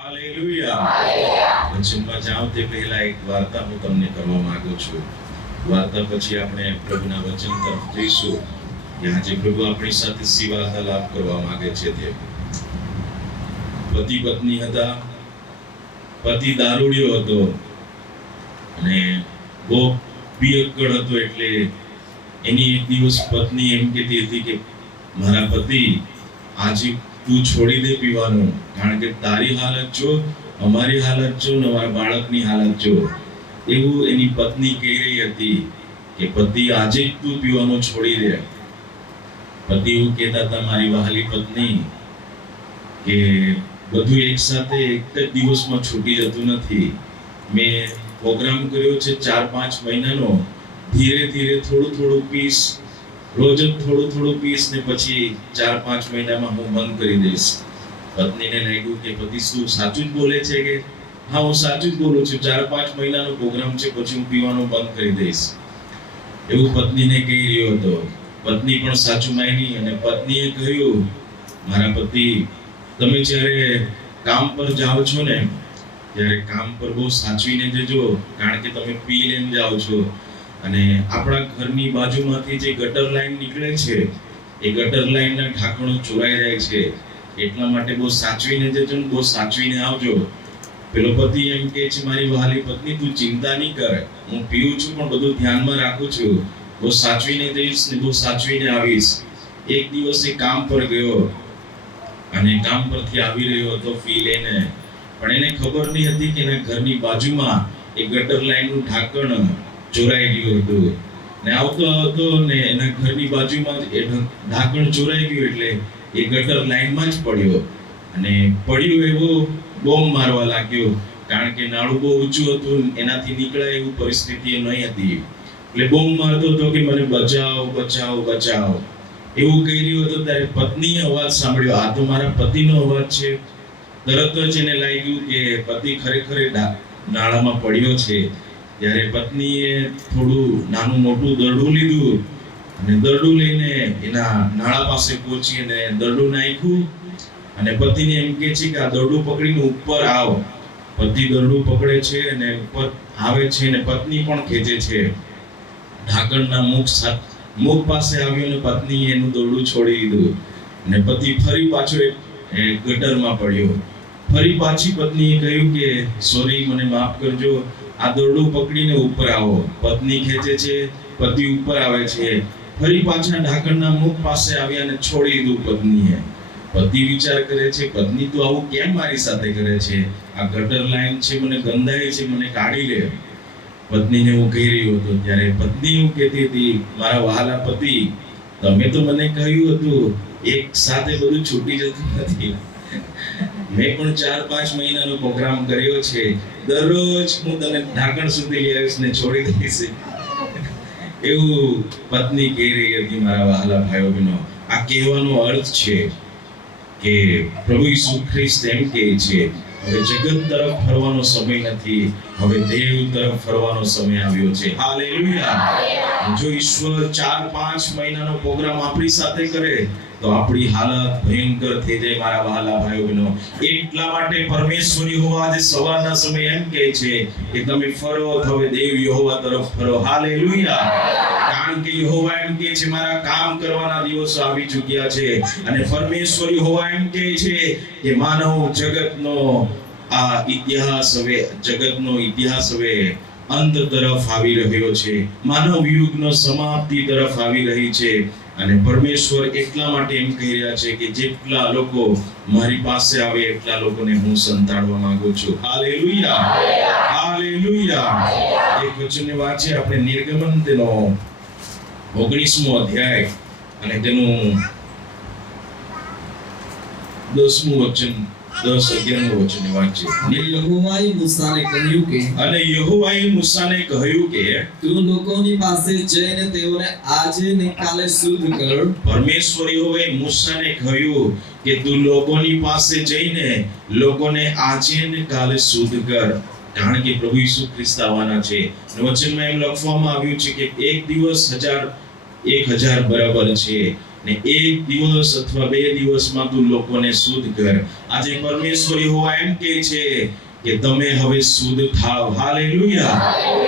Hallelujah. વચનમાં જાઉં તે પહેલા એક વાર્તા હું તમને કરવા માંગુ છું. વાર્તા પછી આપણે પ્રભુના વચન તરફ જઈશું. આજે પ્રભુ આપણી સાથે સી વાર્તાલાપ કરવા માંગે છે તે પતિ પત્ની હતા. પતિ દારૂડિયો હતો અને બહુ પિયક્કડ હતો. એટલે એની એક દિવસ પત્ની એમ કહેતી હતી કે મારા પતિ આજે તું છોડી દે પીવાનું, કારણ કે તારી હાલત જો, અમારી હાલત જો, ને અમારા બાળકની હાલત જો. એવું એની પત્ની કહી રહી હતી કે પતિ આજે જ તું પીવાનું છોડી દે. પતિ એવું કહેતા હતા મારી વહાલી પત્ની કે બધું એક સાથે એક જ દિવસમાં છૂટી જતું નથી. મેં પ્રોગ્રામ કર્યો છે 4-5 મહિનાનો. ધીરે ધીરે થોડું થોડું પીસ, રોજ જ થોડું થોડું પીસ, ને પછી 4-5 મહિનામાં હું બંધ કરી દઈશ. પત્નીને લાગ્યું કે પતિ શું સાચું જ બોલે છે કે હા હું સાચું જ બોલું છું, 4-5 મહિનાનો પ્રોગ્રામ છે, પછી હું પીવાનું બંધ કરી દઈશ. એવું પત્નીને કહી રહ્યો હતો. પત્ની પણ સાચું માની અને પત્નીએ કહ્યું મારા પતિ તમે જ્યારે કામ પર જાઓ છો ને ત્યારે કામ પર બહુ સાચવીને જજો, કારણ કે તમે પી લઈને જાઓ છો અને આપણા ઘરની બાજુમાંથી જે ગટર લાઈન નીકળે છે એ ગટર લાઈનના ઢાંકણો ચોરાઈ જાય છે. એટલા માટે બહુ સાચવીને જજો ને બહુ સાચવીને આવજો. પેલો પતિ એમ કહે છે મારી વહાલી પત્ની તું ચિંતા નહીં કર, હું પીઉં છું પણ બધું ધ્યાનમાં રાખું છું, બહુ સાચવીને જઈશ ને બહુ સાચવીને આવીશ. એક દિવસ એ કામ પર ગયો અને કામ પરથી આવી રહ્યો હતો ફી લઈને, પણ એને ખબર નહીં હતી કે એના ઘરની બાજુમાં એ ગટર લાઈનનું ઢાંકણ ચોરાઈ ગયું હતું. ને આવતો આવતો ને એના ઘરની બાજુમાં જ એ ઢાંકણ ચોરાઈ ગયું એટલે એ ગટર લાઈનમાં જ પડ્યો અને પડ્યો એવો બોમ્બ મારવા લાગ્યો, કારણ કે નાળું બહુ ઊંચું હતું, એનાથી નીકળાય એવું પરિસ્થિતિ નહીં હતી. એટલે બોમ્બ મારતો હતો કે મને બચાવો બચાવો બચાવો એવું કહી રહ્યો હતો. ત્યારે પત્નીએ અવાજ સાંભળ્યો, આ તો મારા પતિનો અવાજ છે. તરત જ એને લાગ્યું કે પતિ ખરેખર નાળામાં પડ્યો છે. ત્યારે પત્નીએ થોડું નાનું મોટું દરડું લીધું અને દરડું લઈને એના નાળા પાસે પહોંચી અને દરડું નાખ્યું અને પતિને એમ કહે છે કે આ દરડું પકડીને ઉપર આવ. પતિ દરડું પકડે છે અને ઉપર આવે છે અને પત્ની પણ ખેંચે છે. ઢાંકણના મુખ પાસે આવ્યો અને પત્નીએ એનું દરડું છોડી દીધું અને પતિ ફરી પાછો ગટરમાં પડ્યો. ફરી પાછી પત્નીએ કહ્યું કે સોરી મને માફ કરજો, આ દોરડું પકડીને ઉપર આવો. પત્ની ખેંચે છે, પતિ ઉપર આવે છે. ફરી પાછા ઢાંકણના મુખ પાસે આવ્યા અને છોડી દીધું પત્નીએ. પતિ વિચાર કરે છે પત્ની તો આવું કેમ મારી સાથે કરે છે, આ ગટર લાઈન છે, મને ગંધાય છે, મને કાઢી લે. પત્નીને હું કહી રહ્યો હતો ત્યારે પત્ની એવું કહેતી હતી મારા વહાલા પતિ તમે તો મને કહ્યું હતું એક સાથે બધું છૂટી જતું નથી. મેં પણ 4-5 મહિનાનો પ્રોગ્રામ કર્યો છે, દરરોજ હું તને ઢાંકણ સુધી લઈ આવીશ ને છોડી દઈશ. એવું પત્ની કહી રહી હતી. મારા વહાલા ભાઈઓ બહેનો, આ કહેવાનો અર્થ છે કે પ્રભુ ઈસુ ખ્રિસ્ત એમ કહે છે હવે જગત તરફ ફરવાનો સમય નથી, હવે દેવ તરફ ફરવાનો સમય આવ્યો છે. હાલેલુયા. જો ઈશ્વર 4-5 મહિનાનો પ્રોગ્રામ આપણી સાથે કરે તો આપણી હાલત ભયંકર થઈ જાય. મારા વહાલા ભાઈઓ બહેનો, એટલા માટે પરમેશ્વર યહોવા આજે સવારના સમયે એમ કહે છે કે તમે ફરો હવે દેવ યહોવા તરફ ફરો. હાલેલુયા. કારણ કે યહોવા એમ કહે છે મારા કામ કરવાના દિવસો આવી ચૂક્યા છે અને પરમેશ્વર યહોવા એમ કહે છે કે માનવ જગતનો આ ઇતિહાસ હવે અંત તરફ આવી રહ્યો છે. માનવ યુગનો સમાપ્તિ તરફ આવી રહી છે અને પરમેશ્વર એટલા માટે એમ કહી રહ્યા છે કે જેટલા લોકો મારી પાસે આવે એટલા લોકોને હું સંતાડવા માંગુ છું. હાલેલુયા. હાલેલુયા. એક વચનની વાત છે આપણે નિર્ગમન તેનો 19મો અધ્યાય અને તેનું 10મું વચન 10-11મું વચનની વાત છે. યહોવાએ મૂસાને કહ્યું કે તું લોકોની પાસે જઈને તેઓને આજે ને કાલે શુદ્ધ કર. પરમેશ્વર યહોવાએ મૂસાને કહ્યું કે તું લોકોની પાસે જઈને લોકોને આજે ને કાલે શુદ્ધ કર, કારણ કે પ્રભુ ઈસુ ખ્રિસ્ત આવવાના છે. વચનમાં એમ લખવામાં આવ્યું છે કે એક દિવસ 1000 બરાબર છે ને એક દિવસ અથવા 2 દિવસમાં તું લોકોને શુદ્ધ કર. આજે પરમેશ્વર યહોવા એમ કહે છે કે તમે હવે શુદ્ધ થાવ. હાલેલુયા.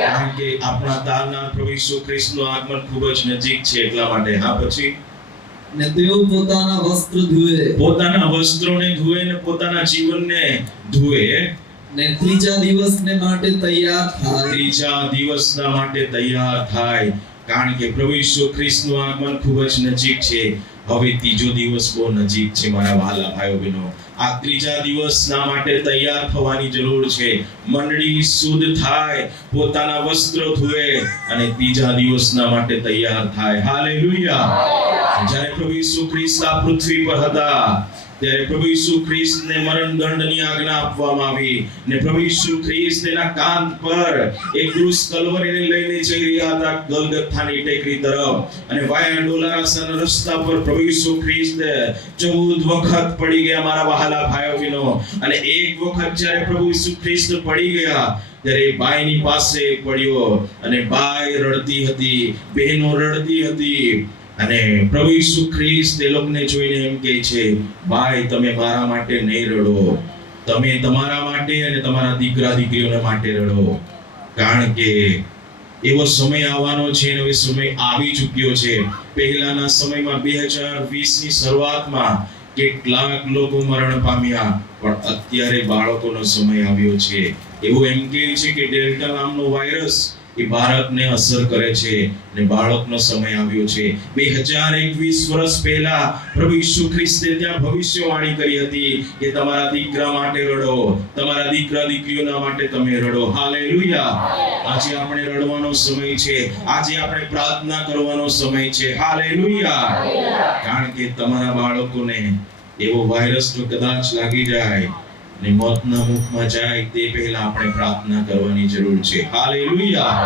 કારણ કે આપણા તારનાર પ્રભુ ઈસુ ખ્રિસ્તનું આગમન ખૂબ જ નજીક છે એટલા માટે. હા, પછી ને તેઓ પોતાના વસ્ત્ર ધુએ, પોતાના વસ્ત્રોને ધુએ ને પોતાના જીવનને ધુએ ને ત્રીજા દિવસને માટે તૈયાર થાય. ત્રીજા દિવસના માટે તૈયાર થાય. કારણ કે પ્રભુ ઈસુ ખ્રિસ્તનું આગમન ખૂબ જ નજીક છે. હવે ત્રીજો દિવસ બહુ નજીક છે મારા વહાલા ભાઈઓ બહેનો. આ ત્રીજા દિવસના માટે તૈયાર થવાની જરૂર છે. મંડળી શુદ્ધ થાય, પોતાના વસ્ત્ર ધોવે અને ત્રીજા દિવસના માટે તૈયાર થાય. હાલેલુયા. જ્યારે પ્રભુ ઈસુ ખ્રિસ્ત આ પૃથ્વી પર હતા ત્યારે પ્રભુ ઈસુ ખ્રિસ્તને મરણ દંડની આજ્ઞા આપવામાં આવી ને પ્રભુ ઈસુ ખ્રિસ્ત એના કાંધ પર એક ક્રૂસ કલવરીને લઈને જઈ રહ્યા હતા ગલગથાની ટેકરી તરફ. અને વાયા ડોલારાસાના રસ્તા પર પ્રભુ ઈસુ ખ્રિસ્ત 14 વખત પડી ગયા મારા વહાલા ભાઈઓ બહેનો. અને એક વખત જ્યારે પ્રભુ ઈસુ ખ્રિસ્ત પડી ગયા ત્યારે બાઈની પાસે પડ્યો અને બાઈ રડતી હતી, બહેનો રડતી હતી. અને પ્રભુ ઈસુ ખ્રિસ્ત એ લોકોને જોઈને એમ કહે છે, ભાઈ તમે મારા માટે નહીં રડો, તમે તમારા માટે અને તમારા દીકરા દીકરીઓના માટે રડો. કારણ કે એવો સમય આવવાનો છે અને એ સમય આવી ચૂક્યો છે. પહેલાના સમયમાં 2020 ની શરૂઆતમાં કેટલાક લોકો મરણ પામ્યા, પણ અત્યારે બાળકોનો સમય આવ્યો છે. એવું એમ કહે છે કે ડેલ્ટા નામનો વાયરસ એ ભારતને અસર કરે છે ને બાળકનો સમય આવ્યો છે. 2021 વર્ષ પહેલા પ્રભુ ઈસુ ખ્રિસ્તે ત્યાં ભવિષ્યવાણી કરી હતી કે તમારા દીકરા માટે રડો, તમારા દીકરા દીકરીઓના માટે તમે રડો. હાલેલુયા. આજે આપણે રડવાનો સમય છે. આજે આપણે પ્રાર્થના કરવાનો સમય છે. હાલેલુયા. કારણ કે તમારા બાળકોને એવો વાયરસ જો કદાચ લાગી જાય ને મોતના મુખમાં જાય તે પહેલા આપણે પ્રાર્થના કરવાની જરૂર છે. હાલેલુયા.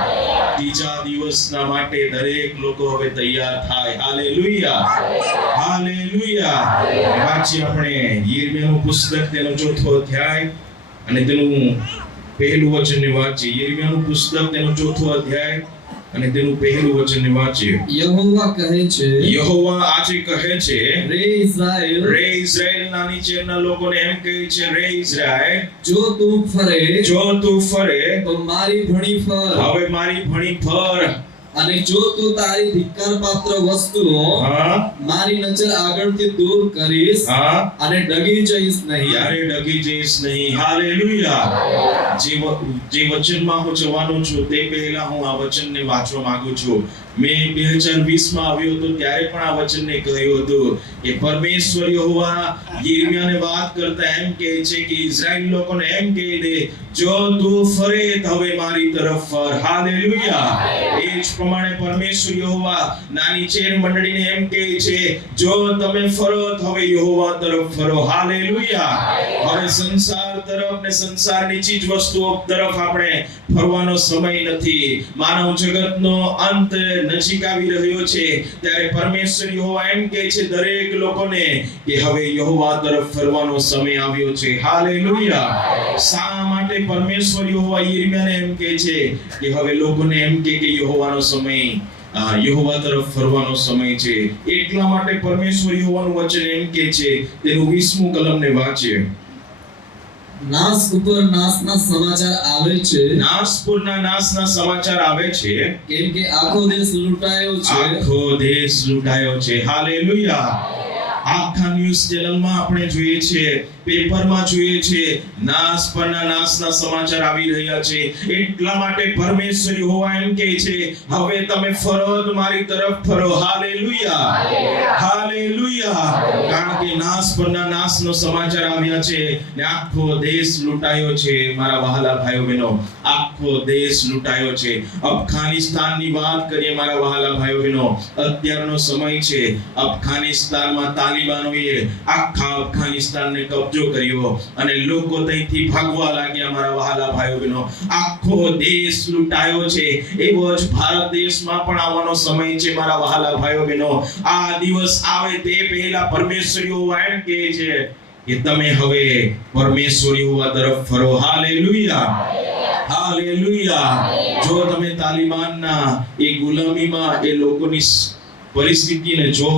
ત્રીજા દિવસના માટે દરેક લોકો હવે તૈયાર થાય. હાલેલુયા. હાલેલુયા. વાંચીએ આપણે યિર્મયાનું પુસ્તક તેનો 4થો અધ્યાય અને તેનું પહેલું વચન વાંચીએ. યિર્મયાનું પુસ્તક તેનો 4થો અધ્યાય અને તેનું પહેલું વચન વાંચીએ. યહોવા કહે છે, યહોવા આજે કહે છે, રે ઇઝરાયેલ, રે ઇઝરાયેલના નીચેના લોકોને એમ કહે છે, રે ઇઝરાયેલ, જો તું ફરે તો મારી ભણી ફર, હવે મારી ભણી ફર. અને જો તું તારી ધિક્કાર પાત્ર વસ્તુઓ મારી નજર આગળથી દૂર કરીશ અને ડગી જઈશ નહીં. ત્યારે ડગી જઈશ નહીં. હાલેલુયા. જે વચનમાં હું જવાનો છું તે પહેલા હું આ વચનને વાંચવા માંગુ છું. મેં 2020 માં આવ્યો હતો ત્યારે પણ આ વચનને કહ્યું હતું કે પરમેશ્વર યહોવા યિર્મયાને વાત કરતા એમ કહે છે કે ઇઝરાયલ લોકોને એમ કહી દે, જો તું ફરે તો હવે મારી તરફ ફર. હાલેલુયા. એ જ પ્રમાણે પરમેશ્વર યહોવા નાની ચેર મંડળીને એમ કહે છે, જો તમે ફરો તો હવે યહોવા તરફ ફરો. હાલેલુયા. હવે સંસાર તરફ ને સંસારની ચીજ વસ્તુઓ તરફ આપણે ફરવાનો સમય નથી. માનવ જગતનો અંત નજીક આવી રહ્યો છે ત્યારે પરમેશ્વર યહોવા એમ કહે છે દરેક લોકોને કે હવે યહોવા તરફ ફરવાનો સમય આવ્યો છે. હાલેલુયા. શા માટે પરમેશ્વર યહોવા યિર્મયાને એમ કહે છે કે હવે લોકોને એમ કે યહોવાનો સમય યહોવા તરફ ફરવાનો સમય છે? એટલા માટે પરમેશ્વર યહોવાનું વચન એમ કહે છે, તેનું 20મું કલમને વાંચીએ. નાશ ઉપર નાશના સમાચાર આવે છે, નાશ પરના નાશના સમાચાર આવે છે, કેમ કે આખો દેશ લૂંટાયો છે. આખો દેશ લૂંટાયો છે. હાલેલુયા. આખા ન્યૂઝ ચેનલમાં આપણે જોઈએ છીએ, પેપરમાં જોઈએ છે, નાશ પરના નાશના સમાચાર આવી રહ્યા છે. એટલા માટે પરમેશ્વર યહોવા એમ કહે છે, હવે તમે ફરો તો મારી તરફ ફરો. હાલેલુયા. હાલેલુયા. કારણ કે નાશ પરના નાશનો સમાચાર આવ્યા છે ને આખો દેશ લૂંટાયો છે. મારા વહાલા ભાઈઓ બહેનો, આખો દેશ લૂંટાયો છે. અફઘાનિસ્તાનની વાત કરીએ મારા વહાલા ભાઈઓ બહેનો, અત્યારનો સમય છે. અફઘાનિસ્તાનમાં તાલિબાનોએ આખા અફઘાનિસ્તાનને કબજો કર્યો અને લોકો ત્યાંથી ભાગવા લાગ્યા. મારા વહાલા ભાઈઓ બહેનો, આખો દેશ લૂંટાયો છે. એવો જ ભારત દેશમાં પણ આવવાનો સમય છે. મારા વહાલા ભાઈઓ બહેનો, આ દિવસ આવે તે પહેલા પરમેશ્વર યહોવા એમ કહે છે કે તમે હવે પરમેશ્વર યહોવા તરફ ફરો. હાલેલુયા. હાલેલુયા. જો તમે તાલિબાનના એ ગુલામીમાં એ લોકોની પરિસ્થિતિને જો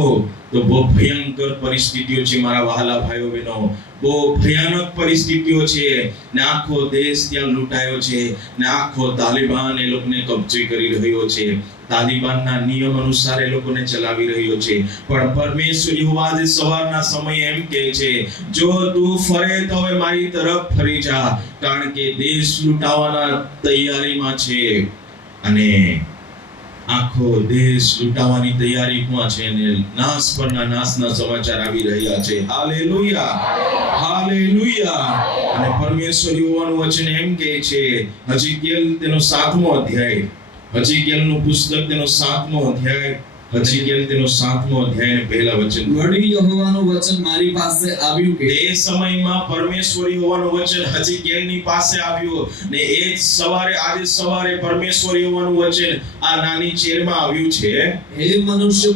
તો બહુ ભયંકર પરિસ્થિતિઓ છે મારા વહાલા ભાઈઓ બહેનો, બહુ ભયાનક પરિસ્થિતિઓ છે ને આખો દેશ ત્યાં લૂંટાયો છે ને આખો તાલિબાન એ લોકોને કબજે કરી રહ્યો છે, તાલિબાનના નિયમ અનુસાર એ લોકોને ચલાવી રહ્યો છે. પણ પરમેશ્વર યહોવા આજે સવારના સમયે એમ કહે છે, જો તું ફરે તો હવે મારી તરફ ફરી જા, કારણ કે દેશ લૂંટાવાના તૈયારીમાં છે અને આખો દેશ લૂંટાવાની તૈયારીમાં છે અને નાશ પરના નાશના સમાચાર આવી રહ્યા છે. Hallelujah, hallelujah. અને પરમેશ્વર યહોવાનું વચન એમ કહે છે, હજકીએલ તેનો 7મો અધ્યાય, હજકીએલનું પુસ્તક તેનો 7મો અધ્યાય, હજકીએલ તેનો 7મો અધ્યાય ને પહેલા વચન. વળી યહોવાનું વચન મારી પાસે આવ્યું કે એ સમયમાં પરમેશ્વર યહોવાનું વચન હજકીએલની પાસે આવ્યું ને એ જ સવારે, આજે સવારે પરમેશ્વર યહોવાનું વચન આ નાની ચેરમાં આવ્યું છે. હે મનુષ્ય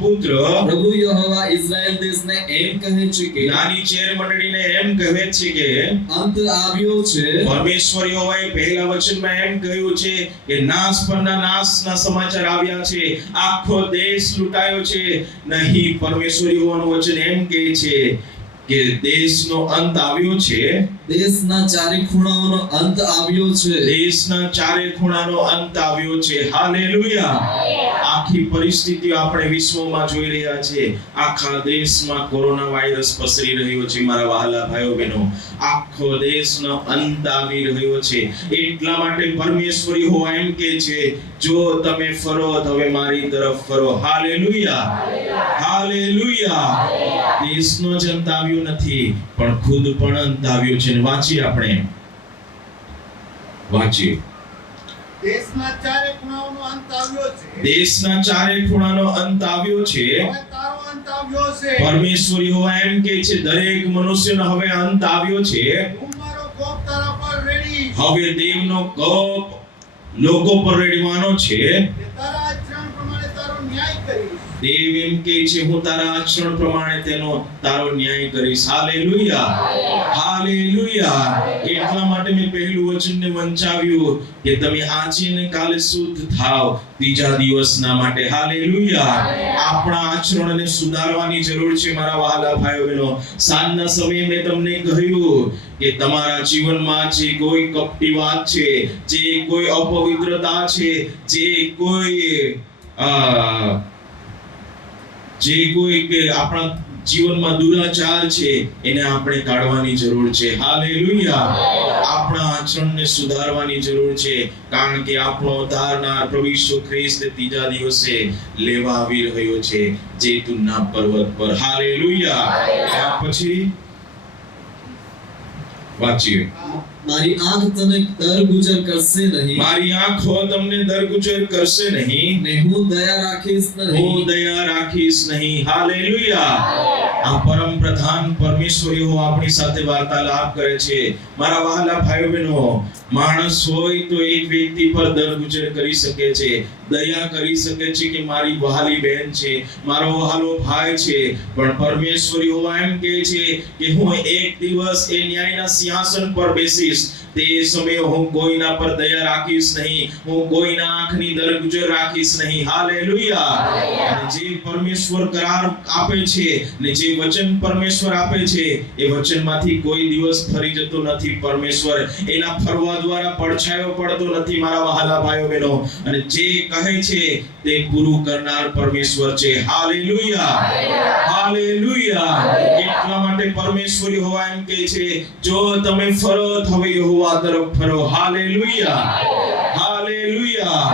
પુત્ર, પ્રભુ યહોવા ઇઝરાયલ દેશને એમ કહે છે કે નાની ચેર મંડળીને એમ કહે છે કે અંત આવ્યો છે. પરમેશ્વર યહોવાએ પહેલા વચનમાં એમ કહ્યું છે કે નાશ પરના નાશના સમાચાર આવ્યા છે, આખો દેશ લૂંટાયો છે. નહીં, પરમેશ્વર યહોવાનું વચન એમ કહે છે કે દેશનો અંત આવ્યો છે, દેશના ચારે ખૂણાઓનો અંત આવ્યો છે, દેશના ચારે ખૂણાનો અંત આવ્યો છે. હાલેલુયા. આખી પરિસ્થિતિઓ આપણે વિશ્વમાં જોઈ રહ્યા છે. આખા દેશમાં કોરોના વાયરસ પસરી રહ્યો છે મારા વહાલા ભાઈઓ બહેનો, આખો દેશનો અંત આવી રહ્યો છે. એટલા માટે પરમેશ્વર યહોવા એમ કહે છે, જો તમે ફરો તો હવે મારી તરફ ફરો. Hallelujah, hallelujah. દેશનો જ અંત આવ્યો નથી પણ ખુદ પણ અંત આવ્યો છે. વાંચીએ આપણે, વાંચીએ. દેશના ચારે ખૂણાઓનો અંત આવ્યો છે, દેશના ચારે ખૂણાનો અંત આવ્યો છે. હવે તારો અંત આવ્યો છે. પરમેશ્વર યહોવા એમ કહે છે, દરેક મનુષ્યનો હવે અંત આવ્યો છે. હું મારો કોપ તારા પર રેડીશ. હવે દેવનો કોપ લોકો પર રેડવાનો છે. તે તારા આચરણ પ્રમાણે તારો ન્યાય કરીશ. દેવ એમ કહે છે, હું તારા આચરણ પ્રમાણે તેનો તારો ન્યાય કરીશ. Hallelujah, hallelujah. એટલા માટે મેં પહેલું વચનને વંચાવ્યું કે તમે આજે ને કાલે શુદ્ધ થાવ ત્રીજા દિવસના માટે. હાલેલુયા. આપણા આચરણને સુધારવાની જરૂર છે મારા વહાલા ભાઈઓ બહેનો. સાંજના સમયે મેં તમને કહ્યું કે તમારા જીવનમાં જે કોઈ કપટી વાત છે, જે કોઈ અપવિત્રતા છે, જે કોઈ આપણા જીવનમાં દુરાચાર છે, એને આપણે કાઢવાની જરૂર છે. હાલેલુયા. આપણા આચરણને સુધારવાની જરૂર છે, કારણ કે આપણો ઉદ્ધારનાર પ્રભુ ઈસુ ખ્રિસ્ત ત્રીજા દિવસે લેવા આવી રહ્યો છે જૈતુનના પર્વત પર. હાલેલુયા. આ પછી વાંચીએ. મારી આંખ તને દરગુજર કરશે નહીં, મારી આંખો તમને દરગુજર કરશે નહીં, ને હું દયા રાખીશ હું નહીં. દયા રાખીશ નહીં. હાલેલુયા. આ પરમ પ્રધાન પરમેશ્વર યહોવા આપણી સાથે વાર્તાલાપ કરે છે. મારા વહાલા ભાઈઓ બહેનો, માણસ હોય તો એક વ્યક્તિ પર દરગુજર કરી શકે છે, દયા કરી શકે છે કે મારી વહાલી બહેન છે, મારો વહાલો ભાઈ છે. પણ પરમેશ્વર યહોવા એમ કહે છે કે હું એક દિવસ એ ન્યાયના સિંહાસન પર બેસીશ. તે સમયે હું કોઈના પર દયા રાખીશ નહીં, હું કોઈના આંખની દરગુજર રાખીશ નહીં. હાલેલુયા. અને જે પરમેશ્વર કરાર આપે છે ને જે વચન પરમેશ્વર આપે છે, એ વચનમાંથી કોઈ દિવસ ફરી જતો નથી. પરમેશ્વર એના ફરવા દ્વારા પડછાયો પડતો નથી મારા વહાલા ભાઈઓ બહેનો. અને જે કહે છે તે પૂરું કરનાર પરમેશ્વર છે. Hallelujah, hallelujah. એટલા માટે પરમેશ્વર યહોવા એમ કહે છે, જો તમે ફરો તો હવે યહોવા તરફ ફરો. Hallelujah, hallelujah.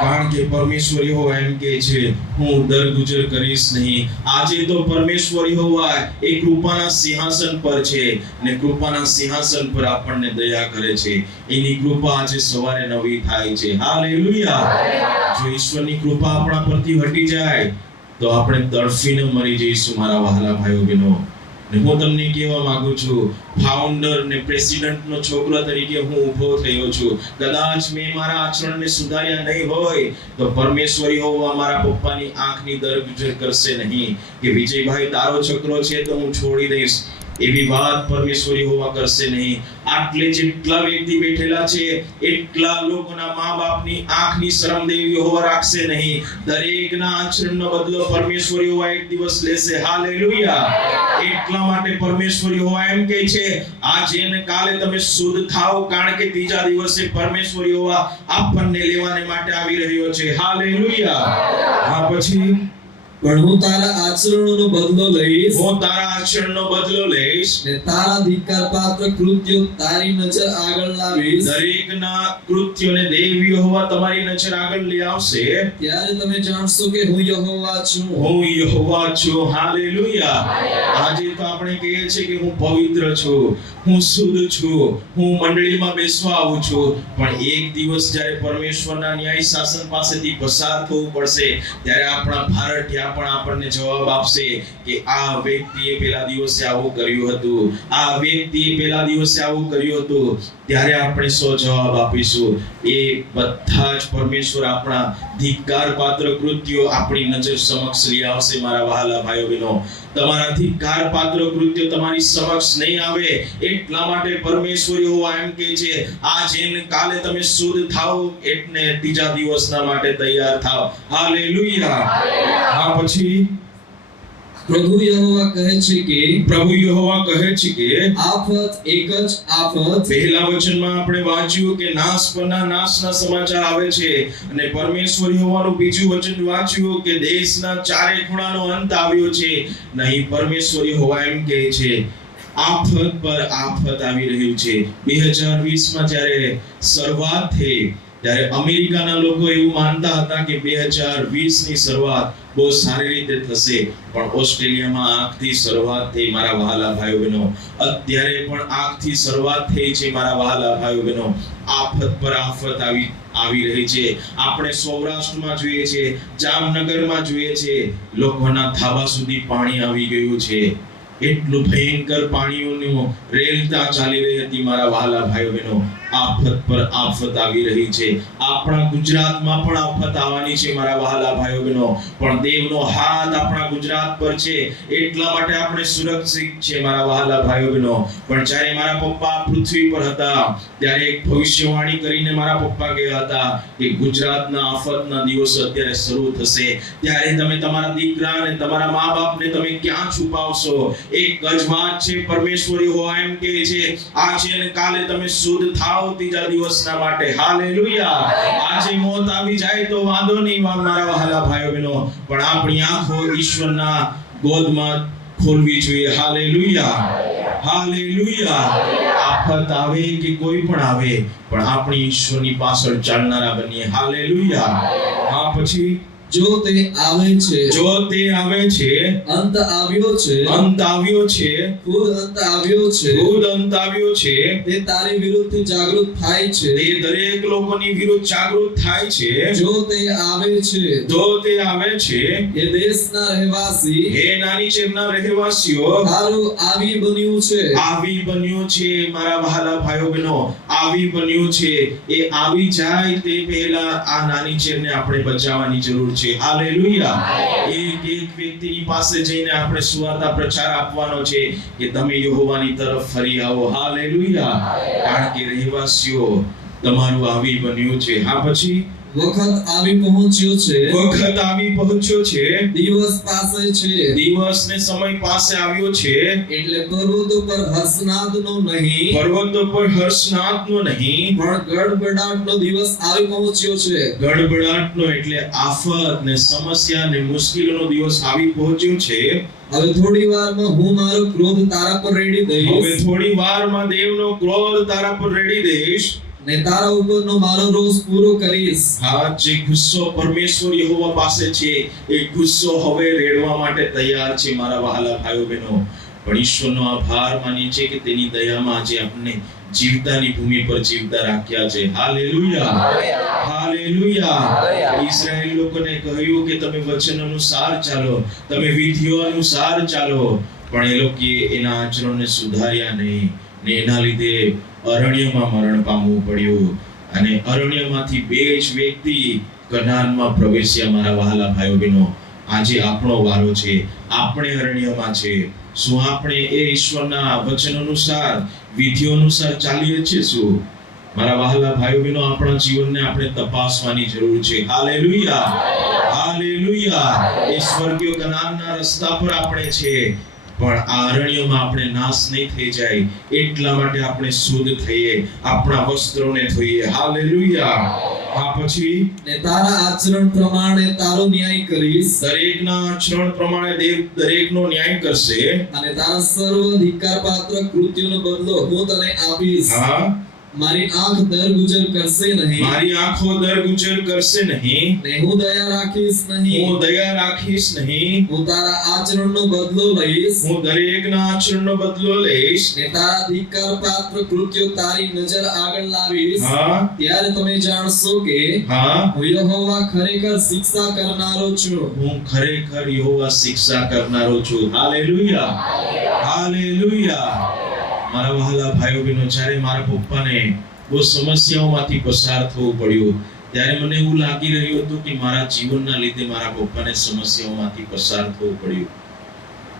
કારણ કે પરમેશ્વર યહોવા એમ કહે છે, હું દરગુજર કરીશ નહીં. આજે તો પરમેશ્વર યહોવા એ કૃપાના સિંહાસન પર છે ને કૃપાના સિંહાસન પર આપણને દયા કરે છે. એની કૃપા આજે સવારે નવી થાય છે. હાલેલુયા. જો ઈશ્વરની કૃપા આપણા પરથી હટી જાય તો આપણે તડફીને મરી જઈશું મારા વહાલા ભાઈઓ બહેનો. ને હું તમને કહેવા માંગુ છું, ફાઉન્ડર ને પ્રેસિડેન્ટ નો છોકરો તરીકે હું ઊભો થયો છું. કદાચ મેં મારા આચરણને સુધાર્યા નહીં હોય તો પરમેશ્વર યહોવા મારા પપ્પાની આંખની દરગુજર કરશે નહીં કે વિજયભાઈ તારો છોકરો છે તો હું છોડી દઈશ. એવી વાત પરમેશ્વર યહોવા કરશે નહીં. આટલે જેટલા વ્યક્તિ બેઠેલા છે એટલા લોકોના મા-બાપની આંખની શરમ દેવી યહોવા રાખશે નહીં. દરેકના આચરણનો બદલો પરમેશ્વર યહોવા એક દિવસ લેશે. હાલેલુયા. એટલા માટે પરમેશ્વર યહોવા એમ કહે છે આજે ને કાલે તમે શુદ્ધ થાઓ, કારણ કે ત્રીજા દિવસે પરમેશ્વર યહોવા આપણને લેવાને માટે આવી રહ્યો છે. હાલેલુયા. હા પછી પણ હું તારા આચરણોનો બદલો લઈશ હું તારા આચરણનો બદલો લઈશ ને તારા ધિક્કાર પાત્ર કૃત્યો તારી નજર આગળ લાવીશ. દરેકના કૃત્યોને દેવ યહોવા તમારી નજર આગળ લઈ આવશે. ત્યારે તમે જાણશો કે હું યહોવા છું. હું યહોવા છું. હાલેલુયા. આજે તો આપણે કહીએ છીએ કે હું પવિત્ર છું, હું શુદ્ધ છું, હું મંડળીમાં બેસવા આવું છું, પણ એક દિવસ જ્યારે પરમેશ્વરના ન્યાય શાસન પાસેથી પસાર થવું પડશે ત્યારે આપણા ભારતીય પણ આપણને જવાબ આપશે કે આ વ્યક્તિએ પેલા દિવસે આવું કર્યું હતું, આ વ્યક્તિએ પેલા દિવસે આવું કર્યું હતું. ત્યારે આપણે સો જવાબ આપીશું. એ બધા જ પરમેશ્વર આપણા ધિક્કાર પાત્ર કૃત્યો આપણી નજર સમક્ષ લઈ આવશે. મારા વહાલા ભાઈઓ બહેનો, તમારા ધિક્કાર પાત્ર કૃત્યો તમારી સમક્ષ નહીં આવે એટલા માટે પરમેશ્વર યહોવા એમ કહે છે આજે ને કાલે તમે શુદ્ધ થાઓ, એટલે ત્રીજા દિવસના માટે તૈયાર થાઓ. હાલેલુયા. હા પછી પ્રભુ યહોવા કહે છે કે પ્રભુ યહોવા કહે છે કે આફત એક જ આફત. પહેલા વચનમાં આપણે વાંચ્યું કે નાશ પરના નાશના સમાચાર આવે છે, અને પરમેશ્વર યહોવાનું બીજું વચન વાંચ્યું કે દેશના ચારે ખૂણાનો અંત આવ્યો છે. નહીં, પરમેશ્વર યહોવા એમ કહે છે આફત પર આફત આવી રહ્યું છે. 2020 માં જ્યારે શરૂઆત થઈ ત્યારે અમેરિકાના લોકો એવું માનતા હતા કે 2020 ની શરૂઆત બહુ સારી રીતે થશે, પણ ઓસ્ટ્રેલિયામાં આગથી શરૂઆત થઈ. મારા વહાલા ભાઈઓ બહેનો, અત્યારે પણ આગથી શરૂઆત થઈ છે. મારા વહાલા ભાઈઓ બહેનો, આફત પર આફત આવી રહી છે. આપણે સૌરાષ્ટ્રમાં જોઈએ છે, જામનગરમાં જોઈએ છે, લોકોના ધાબા સુધી પાણી આવી ગયું છે. એટલું ભયંકર પાણીઓનું રેલતા ચાલી રહી હતી. મારા વહાલા ભાઈઓ બહેનો, આફત પર આફત આવી રહી છે. આપણા ગુજરાતમાં પણ આફત આવવાની છે. મારા વહાલા ભાઈઓ બહેનો, પણ દેવનો હાથ આપણા ગુજરાત પર છે એટલા માટે આપણે સુરક્ષિત છે. મારા વહાલા ભાઈઓ બહેનો, પણ જ્યારે મારા પપ્પા પૃથ્વી પર હતા ત્યારે એક ભવિષ્યવાણી કરીને મારા પપ્પા ગયા હતા કે ગુજરાતના આફતના દિવસો અત્યારે શરૂ થશે. ત્યારે તમે તમારા દીકરા અને તમારા મા-બાપને તમે ક્યાં છુપાવશો? એક જ વાત છે, પરમેશ્વર યહોવા એમ કહે છે આજે અને કાલે તમે શુદ્ધ થાઓ ત્રીજા દિવસના માટે. હાલેલુયા. આજે મોત આવી જાય તો વાંધો નહીં મારા વહાલા ભાઈઓ બહેનો, પણ આપણી આંખો ઈશ્વરના ગોદમાં ખોલવી જોઈએ. હાલેલુયા. હાલેલુયા. આફત આવે કે કોઈ પણ આવે, પણ આપણી ઈશ્વરની પાછળ ચાલનારા બનીએ. હાલેલુયા. હા પછી જો તે આવે છે, જો તે આવે છે, અંત આવ્યો છે, અંત આવ્યો છે, ખુદ અંત આવ્યો છે, ખુદ અંત આવ્યો છે. તે તારી વિરુદ્ધ જાગૃત થાય છે. તે દરેક લોકોની વિરુદ્ધ જાગૃત થાય છે. જો તે આવે છે, જો તે આવે છે, એ દેશના રહેવાસી, હે નાની ચેરના રહેવાસીઓ, તારું આવી બન્યું છે. આવી બન્યું છે. મારા વહાલા ભાઈઓ બહેનો, આવી બન્યું છે. એ આવી જાય તે પહેલા આ નાની ચેરને આપણે બચાવવાની જરૂર છે. હાલેલુયા. એક વ્યક્તિની પાસે જઈને આપણે સુવાર્તા પ્રચાર આપવાનો છે કે તમે યહોવાની તરફ ફરી આવો. હાલેલુયા. કારણ કે રહેવાસીઓ તમારું આવી બન્યું છે. હા પછી વખત આવી પહોંચ્યો છે, વખત આવી પહોંચ્યો છે, દિવસ પાસે છે, દિવસ ને સમય પાસે આવ્યો છે. એટલે પર્વતો પર હર્ષનાદનો નહીં, પર્વતો પર હર્ષનાદનો નહીં, પણ ગડબડાટનો દિવસ આવી પહોંચ્યો છે. ગડબડાટનો એટલે આફત ને સમસ્યા ને મુશ્કેલીનો દિવસ આવી પહોંચ્યો છે. હવે થોડી વારમાં હું મારો ક્રોધ તારા પર રેડી હવે દઈશ, થોડી વારમાં દેવનો ક્રોધ તારા પર રેડી દઈશ, ને તારા ઉપરનો મારો રોષ પૂરો કરીશ. હા, જે ગુસ્સો પરમેશ્વર યહોવા પાસે છે એ ગુસ્સો હવે રેડવા માટે તૈયાર છે. મારા વહાલા ભાઈઓ બહેનો, પણ ઈશ્વરનો આભાર માનીએ છીએ કે તેની દયામાં આજે આપણે જીવતાની ભૂમિ પર જીવતા રાખ્યા છે. હાલેલુયા. હાલેલુયા. ઇઝરાયેલ લોકોને કહ્યું કે તમે વચન અનુસાર ચાલો, તમે વિધિઓ અનુસાર ચાલો, પણ એ લોકો એના આચરણને સુધાર્યા નહીં ને એના લીધે અરણ્યમાં મરણ પામવું પડ્યું. અને અરણ્યમાંથી બે જ વ્યક્તિ કનાનમાં પ્રવેશ્યા. મારા વહાલા ભાઈઓ બહેનો, આજે આપણો વારો છે, આપણે અરણ્યમાં છે. શું આપણે એ ઈશ્વરના વચન અનુસાર, વિધિઓ અનુસાર ચાલીએ છીએ? શું મારા વહાલા ભાઈઓ બહેનો, આપણા જીવનને આપણે તપાસવાની જરૂર છે. Hallelujah, hallelujah. એ સ્વર્ગીય કનાનના રસ્તા પર આપણે છે, પણ આ અરણ્યમાં આપણે નાશ નહીં થઈ જાય એટલા માટે આપણે શુદ્ધ થઈએ, આપણા વસ્ત્રોને ધોઈએ. હાલેલુયા. આ પછી ને તારા આચરણ પ્રમાણે તારો ન્યાય કરીશ, દરેકના આચરણ પ્રમાણે દેવ દરેકનો ન્યાય કરશે, અને તારા સર્વ ધિક્કાર પાત્ર કૃત્યોનો બદલો હું તને આપીશ. હા, મારી આંખ દરગુજર કરશે નહીં, મારી આંખો દરગુજર કરશે નહીં, ને હું દયા રાખીશ નહીં. હું દયા રાખીશ નહીં, હું તારા આચરણનો બદલો લઈશ, હું દરેકના આચરણનો બદલો લઈશ, ને તારા ધિક્કાર પાત્ર કૃત્યો તારી નજર આગળ લાવીશ. હા, ત્યારે તમે જાણશો કે હા, હું યહોવા ખરેખર શિક્ષા કરનારો છું. હું ખરેખર યહોવા શિક્ષા કરનારો છું. Hallelujah, hallelujah. મારા વહાલા ભાઈઓ બહેનો, જ્યારે મારા પપ્પાને બહુ સમસ્યાઓમાંથી પસાર થવું પડ્યું, ત્યારે મને એવું લાગી રહ્યું હતું કે મારા જીવનના લીધે મારા પપ્પાને સમસ્યાઓમાંથી પસાર થવું પડ્યું.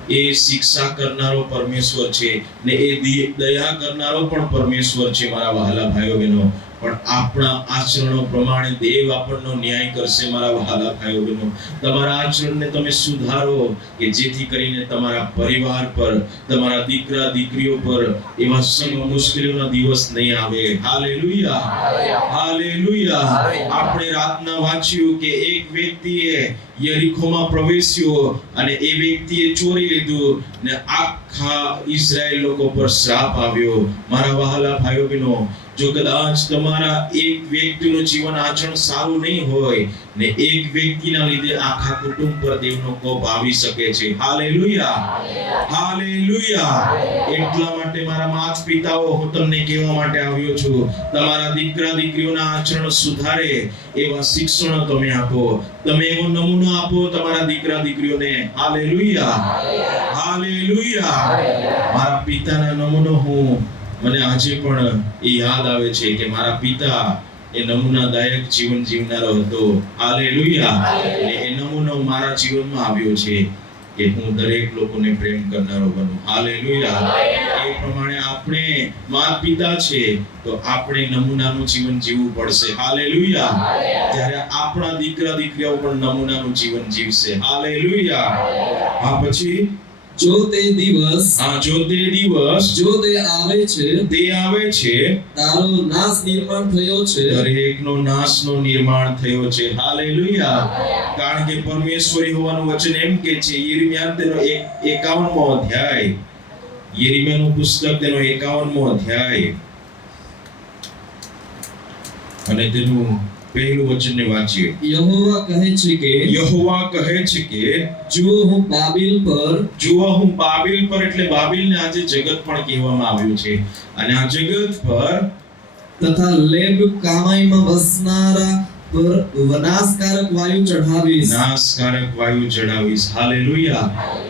એ શિક્ષા કરનારો પરમેશ્વર છે ને એ દયા કરનારો પણ પરમેશ્વર છે મારા વહાલા ભાઈઓ બહેનો. પણ આપણા આચરણો પ્રમાણે દેવ આપણનો ન્યાય કરશે. મારા વહાલા ભાઈઓ બહેનો, તમારા આચરણને તમે સુધારો કે જેથી કરીને તમારા પરિવાર પર, તમારા દીકરા દીકરીઓ પર એવા મુશ્કેલીઓના દિવસ નહીં આવે. Hallelujah, hallelujah. આપણે રાતના વાંચ્યું કે એક વ્યક્તિએ યરીખોમાં પ્રવેશ્યો અને એ વ્યક્તિએ ચોરી લીધું ને આખા ઇઝરાયેલ લોકો પર શ્રાપ આવ્યો. મારા વહાલા ભાઈઓ બહેનો, જો કદાચ તમારા એક વ્યક્તિનું જીવન આચરણ સારું નહીં હોય ને એક વ્યક્તિના લીધે આખા કુટુંબ પર દેવનો કોપ આવી શકે છે. Hallelujah, hallelujah. એટલા માટે મારા માતા પિતાઓ, હું તમને કહેવા માટે આવ્યો છું, તમારા દીકરા દીકરીઓના આચરણ સુધારે એવા શિક્ષણો તમે આપો, તમે એવો નમૂનો આપો તમારા દીકરા દીકરીઓને. Hallelujah, hallelujah. મારા પિતાના નમૂનો મને આજે પણ એ યાદ આવે છે કે મારા પિતા એ નમૂનાદાયક જીવન જીવનારો હતો. હાલેલુયા. અને એ નમૂનો મારા જીવનમાં આવ્યો છે કે હું દરેક લોકોને પ્રેમ કરનારો બનું. હાલેલુયા. એ પ્રમાણે આપણે માતા પિતા છે તો આપણે નમૂનાનું જીવન જીવવું પડશે. હાલેલુયા. ત્યારે આપણા દીકરા દીકરીઓ પણ નમૂનાનું જીવન જીવશે. હાલેલુયા. આ પછી જો તે દિવસ જો તે દિવસ આવે છે, તારો નાશ નિર્માણ થયો છે, દરેકનો નાશનો નિર્માણ થયો છે. હાલેલુયા. કારણ કે પરમેશ્વર યહોવાનું વચન એમ કે છે, યિર્મયાહ તેનો 51મો અધ્યાય, યિર્મયાહનું પુસ્તક તેનો 51મો અધ્યાય અને તેનું પહેલું વચનને વાંચીએ. યહોવા કહે છે કે જુઓ હું બાબિલ પર એટલે બાબિલને આજે જગત પણ કહેવામાં આવ્યું છે, અને આ જગત પર તથા લેબ કામાઈમાં વસનારા પર નાશકારક વાયુ ચઢાવીશ. હાલેલુયા.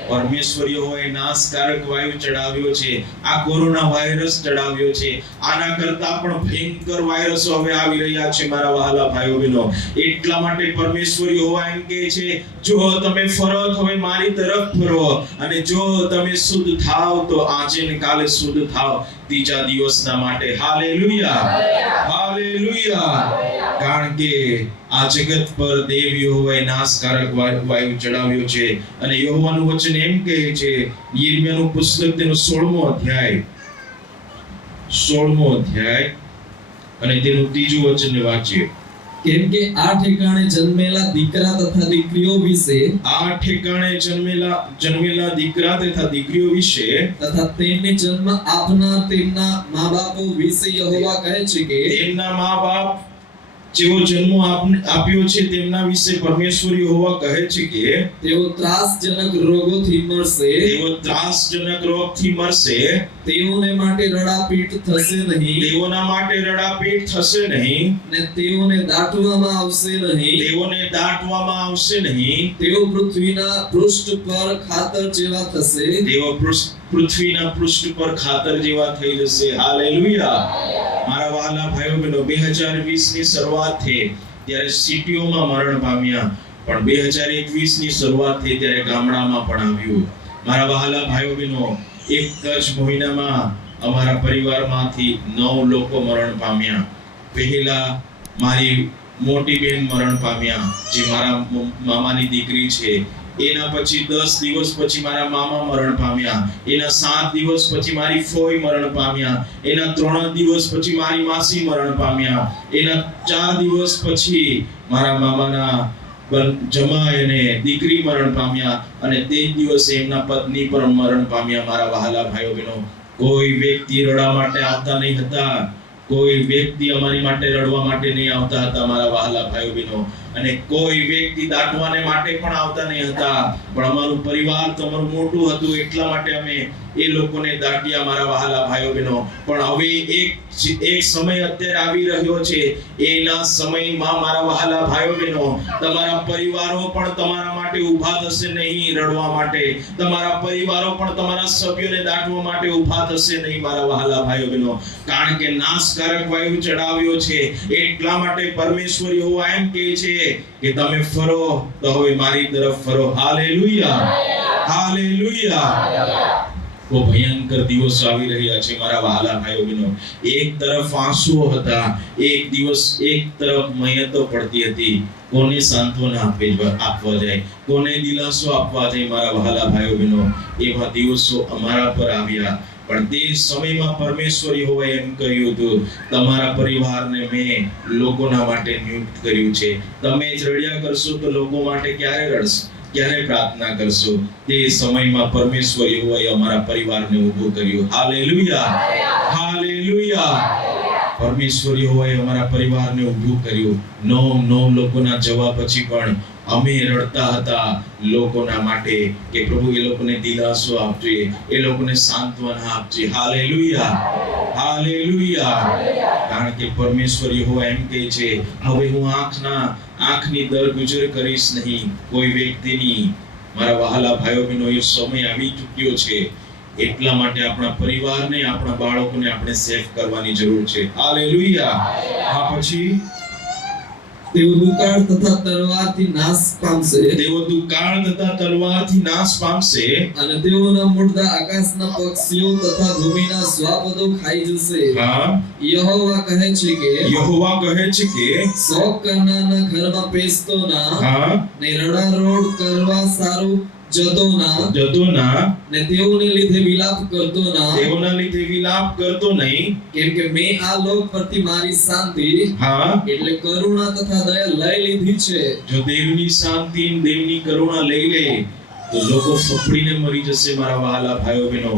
પરમેશ્વર યહોવાએ નાશકારક વાયુ ચઢાવ્યો છે. આ કોરોના વાયરસ ચઢાવ્યો છે. આના કરતા પણ ભયંકર વાયરસો હવે આવી રહ્યા છે મારા વહાલા ભાઈઓ બહેનો. એટલા માટે પરમેશ્વર યહોવા એમ કહે છે, જો તમે ફરો તો હવે મારી તરફ ફરો, અને જો તમે શુદ્ધ થાવ તો આજે ને કાલે શુદ્ધ થાવ, ત્રીજા દિવસના માટે. Hallelujah, hallelujah. કારણ કે આ જગત પર દેવ યહોવાએ નાશકારક વાયુ ચડાવ્યો છે. અને યહોવાનું વચન એમ કહે છે, યિર્મયાહનું પુસ્તક તેનો 16મો અધ્યાય અને તેનું 3જું વચન વાંચીએ. કેમ કે આ ઠેકાણે જન્મેલા દીકરા તથા દીકરીઓ વિશે, તથા તેમને જન્મ આપનાર તેમના મા બાપો વિશે યહોવા કહે છે કે તેમના મા બાપ જેવો જન્મ આપ્યો છે તેમના વિશે પરમેશ્વર યહોવા કહે છે કે તેઓ ત્રાસજનક રોગથી મરશે, તેઓને માટે રડાપીટ થશે નહીં, ને તેઓને દાટવામાં આવશે નહીં, તેઓ પૃથ્વીના પૃષ્ઠ પર ખાતર જેવા થશે, પૃથ્વીના પૃષ્ઠ પર ખાતર જેવા થઈ જશે. હાલેલુયા. મારા વહાલા ભાઈઓ બહેનો, 2020 ની શરૂઆત થઈ ત્યારે સિટીઓમાં મરણ પામ્યા, પણ 2021 ની શરૂઆત થઈ ત્યારે ગામડામાં પણ આવ્યું. મારા વહાલા ભાઈઓ બહેનો, એક જ મહિનામાં અમારા પરિવારમાંથી 9 લોકો મરણ પામ્યા. પહેલા મારી મોટી બેન મરણ પામ્યા, જે મારા મામાની દીકરી છે. એના પછી 10 દિવસ પછી મારા મામા મરણ પામ્યા. એના 7 દિવસ પછી મારી ફોઈ મરણ પામ્યા. એના 3 દિવસ પછી મારી માસી મરણ પામ્યા. એના 4 દિવસ પછી મારા મામાના જમાઈ અને દીકરી મરણ પામ્યા. અને તે જ દિવસે એમના પત્ની પણ મરણ પામ્યા. મારા વહાલા ભાઈઓ બહેનો, કોઈ વ્યક્તિ રડવા માટે આવતા નહીં હતા. કોઈ વ્યક્તિ અમારી માટે રડવા માટે નહીં આવતા હતા મારા વહાલા ભાઈઓ બહેનો. અને કોઈ વ્યક્તિ દાટવાને માટે પણ આવતા નહીં હતા. પણ અમારું પરિવાર તમારું મોટું હતું એટલા માટે અમે એ લોકોને દાટ્યા મારા વહાલા ભાઈઓ બહેનો. પણ હવે એક સમય અત્યારે આવી રહ્યો છે. એના સમયમાં મારા વહાલા ભાઈઓ બહેનો, તમારા પરિવારો પણ તમારા માટે ઊભા થશે નહીં રડવા માટે. તમારા પરિવારો પણ તમારા સભ્યોને દાટવા માટે ઊભા થશે નહીં મારા વહાલા ભાઈઓ બહેનો. કારણ કે નાશકારક વાયુ ચડાવ્યો છે. એટલા માટે પરમેશ્વર યહોવા એમ કહે છે કે તમે ફરો તો હવે મારી તરફ ફરો. Hallelujah, hallelujah. બહુ ભયંકર દિવસો આવી રહ્યા છે મારા વહાલા ભાઈઓ બહેનો. એક તરફ આંસુઓ હતા, એક તરફ મયતો પડતી હતી. કોને સાંત્વના આપવા જાય, કોને દિલાસો આપવા જાય મારા વહાલા ભાઈઓ બહેનો. એવા દિવસો અમારા પર આવ્યા. પણ તે સમયમાં પરમેશ્વર યહોવાએ એમ કહ્યું હતું, તમારા પરિવારને મેં લોકોના માટે નિયુક્ત કર્યું છે. તમે જ રડ્યા કરશો તો લોકો માટે ક્યારે રડશો, ક્યારે પ્રાર્થના કરશો? તે સમયમાં પરમેશ્વર યહોવાએ અમારા પરિવારને ઊભું કર્યું. Hallelujah, hallelujah. પરમેશ્વર યહોવાએ અમારા પરિવારને ઊભું કર્યું. 9 લોકોના જવા પછી પણ અમે રડતા હતા લોકોના માટે કે પ્રભુ એ લોકોને દિલાસો આપજે, એ લોકોને સાંત્વના આપજે. Hallelujah, hallelujah. કારણ કે પરમેશ્વર યહોવા એમ કહે છે, હવે હું આંખની દરગુજર કરીશ નહીં કોઈ વ્યક્તિની. મારા વહાલા ભાઈઓ બહેનો, એ સમય આવી ચૂક્યો છે. એટલા માટે આપણા પરિવારને, આપણા બાળકોને આપણે સેફ કરવાની જરૂર છે. હાલેલુયા. આ પછી તેઓ દુકાળ તથા તલવારથી નાશ પામશે. તેઓ દુકાળ તથા તલવારથી નાશ પામશે. અને તેઓના મુર્દા આકાશના પક્ષીઓ તથા ભૂમિના શ્વાપદો ખાઈ જશે. હા, યહોવા કહે છે કે યહોવા કહે છે કે શોક કરનારના ઘરમાં પેસતો ના, હા, ને રડારોડ કરવા સારું જતો ના, ને તેઓને લીધે વિલાપ કરતો ના, તેઓના લીધે વિલાપ કરતો નહીં. કેમ કે મેં આ લોક પરથી મારી શાંતિ, હા, એટલે કરુણા તથા દયા લઈ લીધી છે. જો દેવની શાંતિ, દેવની કરુણા લઈ લે તો લોકો ફફડીને મરી જશે મારા વહાલા ભાઈઓ બહેનો.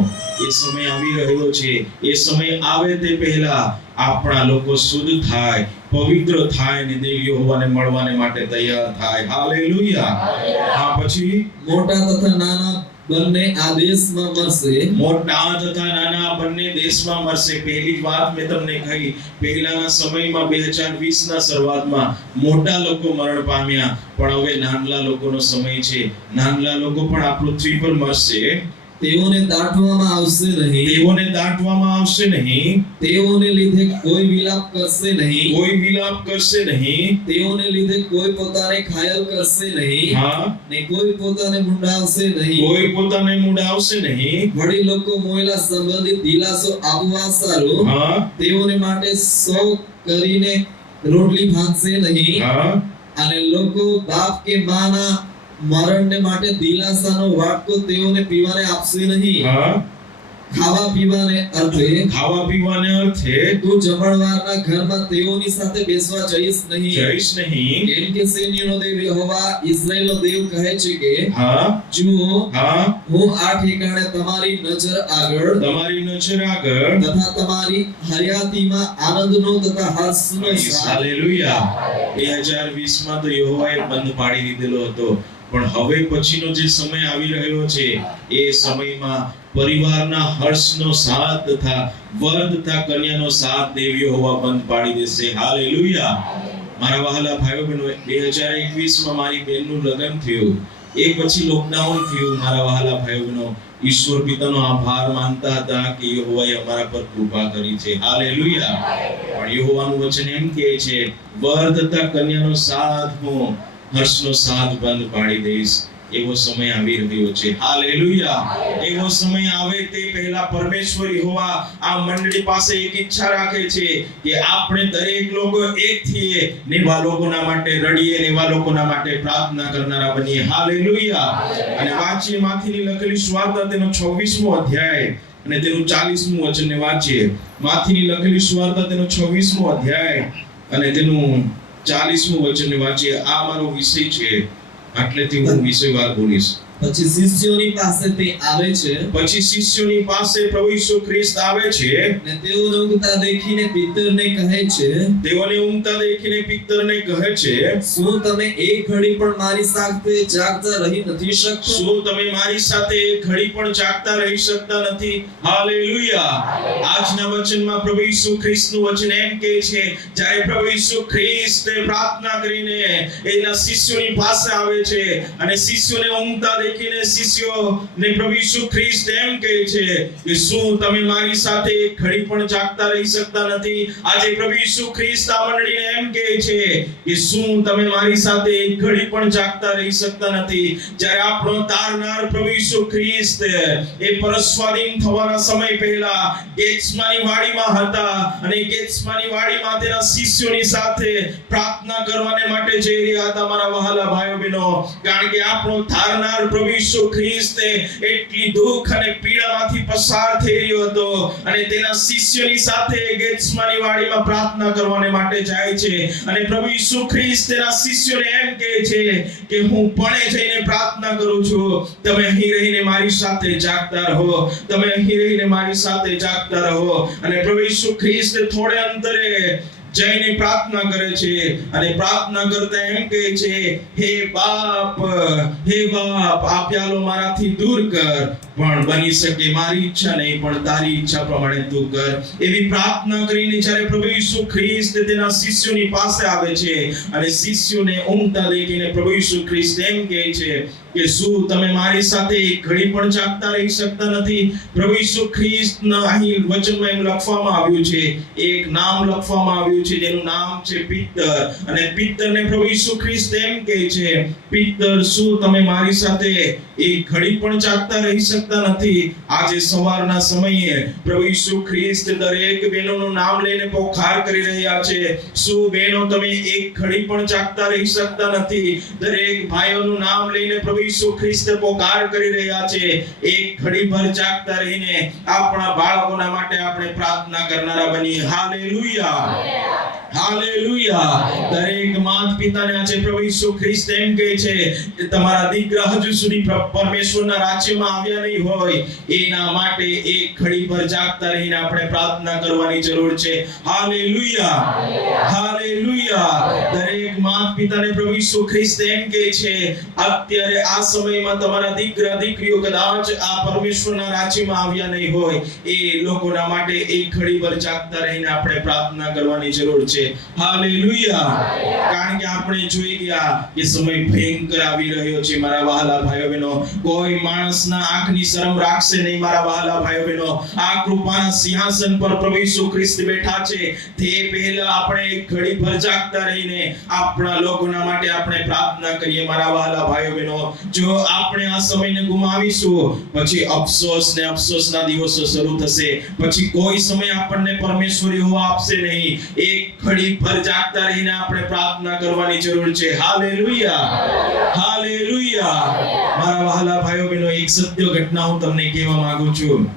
એ સમય આવી રહ્યો છે. એ સમય આવે તે પહેલા આપણા લોકો શુદ્ધ થાય, પવિત્ર થાય ને દેવ યહોવાને મળવાને માટે તૈયાર થાય. હાલેલુયા. આ પછી મોટા તથા નાના બંને આ દેશમાં મરશે. મોટા તથા નાના બંને દેશમાં મરશે. પહેલી વાત મેં તમને કહી, પહેલાના સમયમાં 2020 ના શરૂઆતમાં મોટા લોકો મરણ પામ્યા, પણ હવે નાનલા લોકોનો સમય છે. નાનલા લોકો પણ આ પૃથ્વી પર મરશે. તેઓને દાટવામાં આવશે નહીં. તેઓને દાટવામાં આવશે નહીં. તેઓને લીધે કોઈ વિલાપ કરશે નહીં. કોઈ વિલાપ કરશે નહીં. તેઓને લીધે કોઈ પોતાને ઘાયલ કરશે નહીં. હા, ને કોઈ પોતાને મુંડાવશે નહીં. કોઈ પોતાને મુંડાવશે નહીં. વડી લોકો મોયલા સંબંધિત દિલાસો આપવા સારું હા, તેઓને માટે સૌ કરીને રોટલી ભાંગશે નહીં. હા, અને લોકો બાપ કે માના મરણને માટે દિલાસાનો વાટકો તેઓને પીવાને આપશે નહીં. હા. ખાવા પીવાને અર્થે ખાવા પીવાને અર્થે તું જમણવારના ઘરમાં તેઓની સાથે બેસવા જઈશ નહીં. જઈશ નહીં. કેમ કે સૈન્યનો દેવ યહોવા ઇઝરાયેલનો દેવ કહે છે કે હા, જુઓ, હા, હું આ ઠેકાણે તમારી નજર આગળ તમારી નજર આગળ તથા તમારી હયાતીમાં આનંદનો તથા હર્ષનો સ્વાદ. હાલેલુયા. 2020 માં તો યહોવાએ બંધ પાડી દીધેલો હતો, પણ હવે પછીનો જે સમય આવી રહ્યો છે એ સમયમાં પરિવારના હર્ષનો સાથ તથા વર તથા કન્યાનો સાથ દેવ યહોવા બંધ પાડી દેશે. હાલેલુયા. મારા વહાલા ભાઈઓ બહેનો, 2021 માં મારી બહેનનું લગ્ન થયું. એ પછી લોકડાઉન થયું. મારા વહાલા ભાઈઓ બહેનો, ઈશ્વર પિતાનો આભાર માનતા હતા કે યહોવાએ અમારા પર કૃપા કરી છે. હાલેલુયા. પણ યહોવાનું વચન એમ કહે છે, વર તથા કન્યાનો સાથ હું હર્ષનો સાદ બંધ પાડી દઈશ એવો સમય આવી રહ્યો છે હાલેલુયા એવો સમય આવે તે પહેલા પરમેશ્વર યહોવા આ મંડળી પાસે એક ઈચ્છા રાખે છે કે આપણે દરેક લોકો એક થઈએ ને એવા લોકોના માટે રડીએ ને એવા લોકોના માટે પ્રાર્થના કરનારા બનીએ હાલેલુયા અને વાંચીએ માથીની લખેલી સુવાર્તા તેનો 26મો અધ્યાય અને તેનું 40મું વચનને વાંચીએ માથીની લખેલી સુવાર્તા તેનો 26મો અધ્યાય અને તેનું 40મું વચનને વાંચીએ આ મારો વિષય છે આટલેથી હું વિષયવાર બોલીશ પછી શિષ્યોની પાસે તે આવે છે પછી શિષ્યોની પાસે પ્રભુ ઈસુ ખ્રિસ્ત આવે છે ને તેઓને ઊંઘતા દેખીને પિતરને કહે છે તેઓને ઊંઘતા દેખીને પિતરને કહે છે શું તમે એક ઘડી પણ મારી સાથે જાગતા રહી નથી શકતા શું તમે મારી સાથે એક ઘડી પણ જાગતા રહી શકતા નથી હાલેલુયા આજના વચનમાં પ્રભુ ઈસુ ખ્રિસ્તનું વચન એમ કહે છે જ્યારે પ્રભુ ઈસુ ખ્રિસ્ત પ્રાર્થના કરીને એના શિષ્યોની પાસે આવે છે અને શિષ્યોને ઊંઘતા દેખીને શિષ્યોને પ્રભુ ઈસુ ખ્રિસ્ત એમ કહે છે કે શું તમે મારી સાથે એક ઘડી પણ જાગતા રહી શકતા નથી આજે પ્રભુ ઈસુ ખ્રિસ્ત આ મંડળીને એમ કહે છે કે શું તમે મારી સાથે એક ઘડી પણ જાગતા રહી શકતા નથી જ્યારે આપણો તારનાર પ્રભુ ઈસુ ખ્રિસ્ત એ પરસ્વાધીન થવાના સમય પહેલા ગેત્સમાની વાડીમાં હતા અને ગેત્સમાની વાડીમાં તેના શિષ્યોની સાથે પ્રાર્થના કરવાને માટે જઈ રહ્યા હતા મારા વહાલા ભાઈઓ બહેનો કારણ કે આપણો તારનાર પ્રભુ ઈસુ ખ્રિસ્ત એટલી દુઃખ અને પીડામાંથી પસાર થઈ રહ્યો હતો અને તેના શિષ્યોની સાથે ગેત્સમાની વાડીમાં પ્રાર્થના કરવાને માટે જાય છે અને પ્રભુ ઈસુ ખ્રિસ્ત તેના શિષ્યોને એમ કહે છે કે હું પણ જઈને પ્રાર્થના કરું છું તમે અહીં રહીને મારી સાથે જાગતા રહો તમે અહીં રહીને મારી સાથે જાગતા રહો અને પ્રભુ ઈસુ ખ્રિસ્ત થોડે અંતરે જઈને પ્રાર્થના કરે છે અને પ્રાર્થના કરતા એમ કહે છે હે બાપ આ પ્યાલો મારાથી દૂર કર પણ બની શકે મારી ઈચ્છા નહીં પણ તારી ઈચ્છા પ્રમાણે તું કર એવી પ્રાર્થના કરીને જ્યારે પ્રભુ ઈસુ ખ્રિસ્ત તેના શિષ્યોની પાસે આવે છે અને શિષ્યોને ઊંઘતા દેખીને પ્રભુ ઈસુ ખ્રિસ્ત એમ કહે છે કે શું તમે મારી સાથે એક ઘડી પણ જાગતા રહી શકતા નથી પ્રભુ ઈસુ ખ્રિસ્તના અહીં વચનમાં એમ લખવામાં આવ્યું છે એક નામ લખવામાં આવ્યું છે જેનું નામ છે પિત્તર અને પિત્તરને પ્રભુ ઈસુ ખ્રિસ્ત એમ કહે છે પિત્તર શું તમે મારી સાથે એક ઘડી પણ જાગતા રહી શકતા નથી આજે સવારના સમયે પ્રભુ ઈસુ ખ્રિસ્ત દરેક બહેનોનું નામ લઈને પોકાર કરી રહ્યા છે શું બહેનો તમે એક ઘડી પણ જાગતા રહી શકતા નથી દરેક ભાઈઓનું નામ લઈને પ્રભુ ઈસુ ખ્રિસ્ત પોકાર કરી રહ્યા છે એક ઘડી ભર જાગતા રહીને આપણા બાળકોના માટે આપણે પ્રાર્થના કરનારા બનીએ હાલેલુયા હાલેલુયા દરેક માતા પિતાને આજે પ્રભુ ઈસુ ખ્રિસ્ત એમ કહે છે કે તમારા દીકરા હજુ સુધી પરમેશ્વરના રાજ્યમાં આવ્યા નહીં હોય એના માટે એક ઘડી ભર જાગતા રહીને આપણે પ્રાર્થના કરવાની જરૂર છે હાલેલુયા હાલેલુયા દરેક માતા પિતાને પ્રભુ ઈસુ ખ્રિસ્ત એમ કહે છે અત્યારે આ સમયમાં તમારા દીકરા દીકરીઓ કદાચ આ પરમેશ્વરના રાજ્યમાં આવ્યા નહીં હોય એ લોકોના માટે એક ઘડી ભર જાગતા રહીને આપણે પ્રાર્થના કરવાની જરૂર છે હાલેલુયા કારણ કે આપણે જોઈ ગયા કે સમય ભયંકર આવી રહ્યો છે મારા વહાલા ભાઈઓ બહેનો કોઈ માણસના આંખની શરમ રાખશે નહીં મારા વહાલા ભાઈઓ બહેનો આ કૃપાના સિંહાસન પર પ્રભુ ઈસુ ખ્રિસ્ત બેઠા છે તે પહેલા આપણે એક ઘડી ભર જાગતા રહીને આપણા લોકોના માટે આપણે પ્રાર્થના કરીએ મારા વહાલા ભાઈઓ બહેનો જો આપણે આ સમયને ગુમાવીશું પછી અફસોસ ને અફસોસના દિવસો શરૂ થશે પછી કોઈ સમય આપણને પરમેશ્વર યહોવા આપશે નહીં એક ઘડી ભર જાગતા રહીને આપણે પ્રાર્થના કરવાની જરૂર છે હાલેલુયા હાલેલુયા મારા વહાલા ભાઈઓ બહેનો એક સત્ય ઘટના હું તમને કહેવા માંગુ છું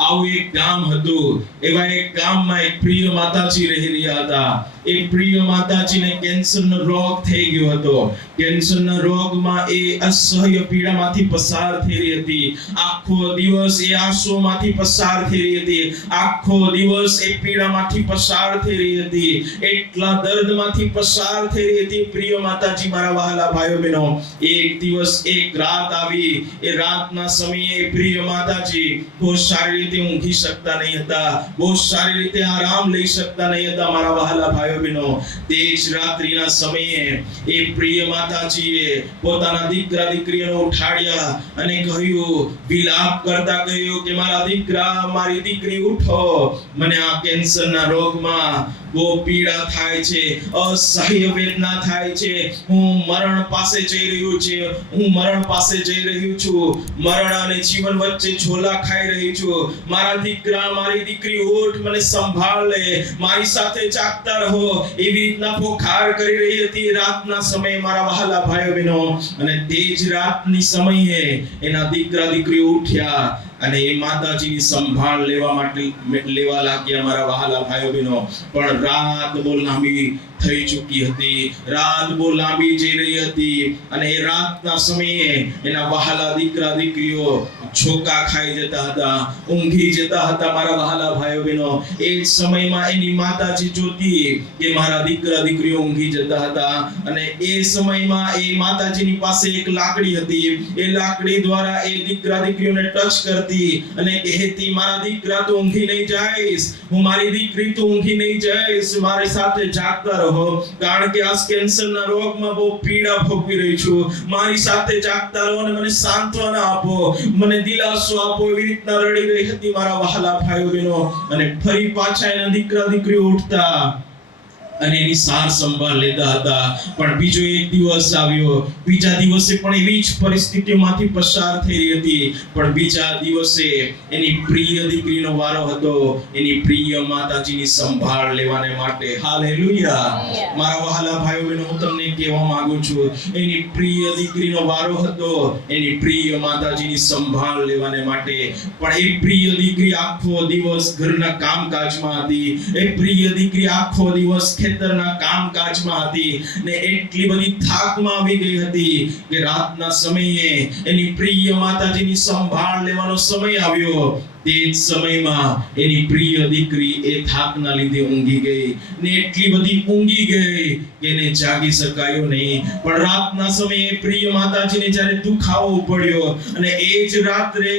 આવું એક ગામ હતું એવા એક ગામમાં એક પ્રિય માતાજી રહી રહ્યા હતા એ પ્રિય માતાજીને કેન્સરનો રોગ થઈ ગયો હતો કેન્સરના રોગમાં એ અસહ્ય પીડામાંથી પસાર થઈ રહી હતી આખો દિવસ એ આંસુઓમાંથી પસાર થઈ રહી હતી આખો દિવસ એ પીડામાંથી પસાર થઈ રહી હતી એટલા દર્દમાંથી પસાર થઈ રહી હતી પ્રિય માતાજી મારા વહાલા ભાઈઓ બહેનો એક દિવસ એક રાત આવી એ રાતના સમયે પ્રિય માતાજી બહુ સારી રીતે ઊંઘી શકતા નહીં હતા બહુ સારી રીતે આરામ લઈ શકતા નહીં હતા મારા વહાલા ભાઈઓ બહેનો તે જ રાત્રિના સમયે એ પ્રિય માતાજીએ પોતાના દીકરા દીકરીઓને ઉઠાડ્યા અને કહ્યું વિલાપ કરતા કહ્યું કે મારા દીકરા મારી દીકરી ઉઠો મને આ કેન્સરના રોગમાં બહુ પીડા થાય છે, અસહ્ય વેદના થાય છે, હું મરણ પાસે જઈ રહ્યું છે, હું મરણ પાસે જઈ રહ્યું છું, મરણ અને જીવન વચ્ચે ઝોલા ખાઈ રહી છું, મારા દીકરા મારી દીકરી ઉઠ મને સંભાળ લે, મારી સાથે જાગતા રહો, એવી રીતના પોકાર કરી રહી હતી રાતના સમયે મારા વહાલા ભાઈઓ બહેનો. અને તે જ રાતની સમયે એના દીકરા દીકરી ઉઠ્યા અને એ માતાજીની સંભાળ લેવા લાગ્યા મારા વહાલા ભાઈઓ બહેનો. પણ રાત બહુ લાંબી થઈ ચૂકી હતી, રાત બહુ લાંબી જઈ રહી હતી અને એ રાતના સમયે એના વહાલા દીકરા દીકરીઓ છોકા ખાઈ જતા હતા, ઊંઘી જતા હતા મારા વહાલા ભાઈઓ બહેનો. એ જ સમયમાં એની માતાજી જોતી કે મારા દીકરા દીકરીઓ ઊંઘી જતા હતા અને એ સમયમાં એ માતાજીની પાસે એક લાકડી હતી, એ લાકડી દ્વારા એ દીકરા દીકરીઓને ટચ કરતી અને કહેતી મારા દીકરા તું ઊંઘી નહીં જઈશ, હું મારી દીકરી તું ઊંઘી નહીં જઈશ, મારી સાથે જાગતા રહો, કારણ કે આ કેન્સરના રોગમાં બહુ પીડા ભોગવી રહી છું, મારી સાથે જાગતા રહો અને મને સાંત્વના આપો, મને દિલાસો આપો. એવી રીતના રડી રહી હતી મારા વહાલા ભાઈઓ બહેનો. અને ફરી પાછા એના દીકરા દીકરીઓ ઉઠતા અને એની સાર સંભાળ લેતા હતા. પણ બીજો એક દિવસ આવ્યો, બીજા દિવસે પણ એવી જ પરિસ્થિતિમાંથી પસાર થઈ રહી હતી, પણ બીજા દિવસે એની પ્રિય દીકરીનો વારો હતો, એની પ્રિય માતાજીની સંભાળ લેવાને માટે. હાલેલુયા. મારા વહાલા ભાઈઓ બહેનો, હું તમને કહેવા માંગુ છું, એની પ્રિય દીકરીનો વારો હતો, એની પ્રિય માતાજીની સંભાળ લેવાને માટે. પણ એ પ્રિય દીકરી આખો દિવસ ઘરના કામકાજમાં હતી, એ પ્રિય દીકરી આખો દિવસ ખેતરના કામકાજમાં હતી ને એટલી બધી થાકમાં આવી ગઈ હતી કે રાતના સમયે એની પ્રિય માતાજીની સંભાળ લેવાનો સમય આવ્યો. તે જ સમયમાં એની પ્રિય દીકરી એ થાકના લીધે ઊંઘી ગઈ ને એટલી બધી ઊંઘી ગઈ કે એને જાગી શકાયો નહીં. પણ રાતના સમયે પ્રિય માતાજીને જ્યારે દુખાવો પડ્યો અને એ જ રાત્રે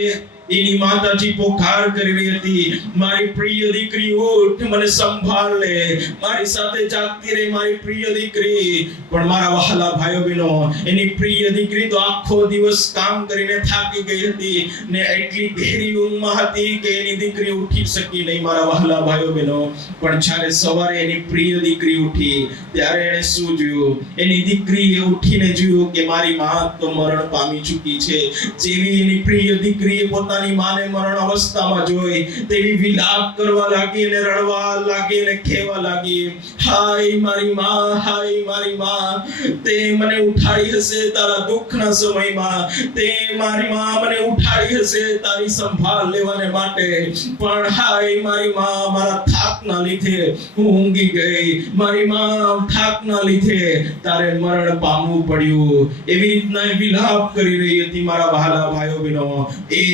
એની માતાજી પોકાર કરી રહી હતી, મારી પ્રિય દીકરી ઉઠ મને સંભાળ લે, મારી સાથે જાગતી રહે મારી પ્રિય દીકરી. પણ મારા વહાલા ભાઈઓ બહેનો, એની પ્રિય દીકરી તો આખો દિવસ કામ કરીને થાકી ગઈ હતી ને એટલી ગહેરી ઊંઘમાં હતી કે એની દીકરી ઉઠી શકી નહીં મારા વહાલા ભાઈઓ બહેનો. પણ જ્યારે સવારે એની પ્રિય દીકરી ઉઠી ત્યારે એણે શું જોયું? એની દીકરીએ ઉઠીને જોયું કે મારી માં તો મરણ પામી ચૂકી છે. જેવી એની પ્રિય દીકરીએ પોતાની માને મરણ અવસ્થામાં જોઈ તેવી વિલાપ કરવા લાગી અને રડવા લાગી અને કહેવા લાગી, હાય મારી માં, હાય મારી માં, તે મને ઉઠાડી હશે તારા દુઃખના સમયમાં, તે મારી માં મને ઉઠાડી હશે તારી સંભાળ લેવાને માટે, પણ હાય મારી માં, મારા થાકના લીધે હું ઊંઘી ગઈ, મારી માં થાકના લીધે તારે મરણ પામવું પડ્યું. એવી રીતના વિલાપ કરી રહી હતી મારા વહાલા ભાઈઓ બહેનો. એ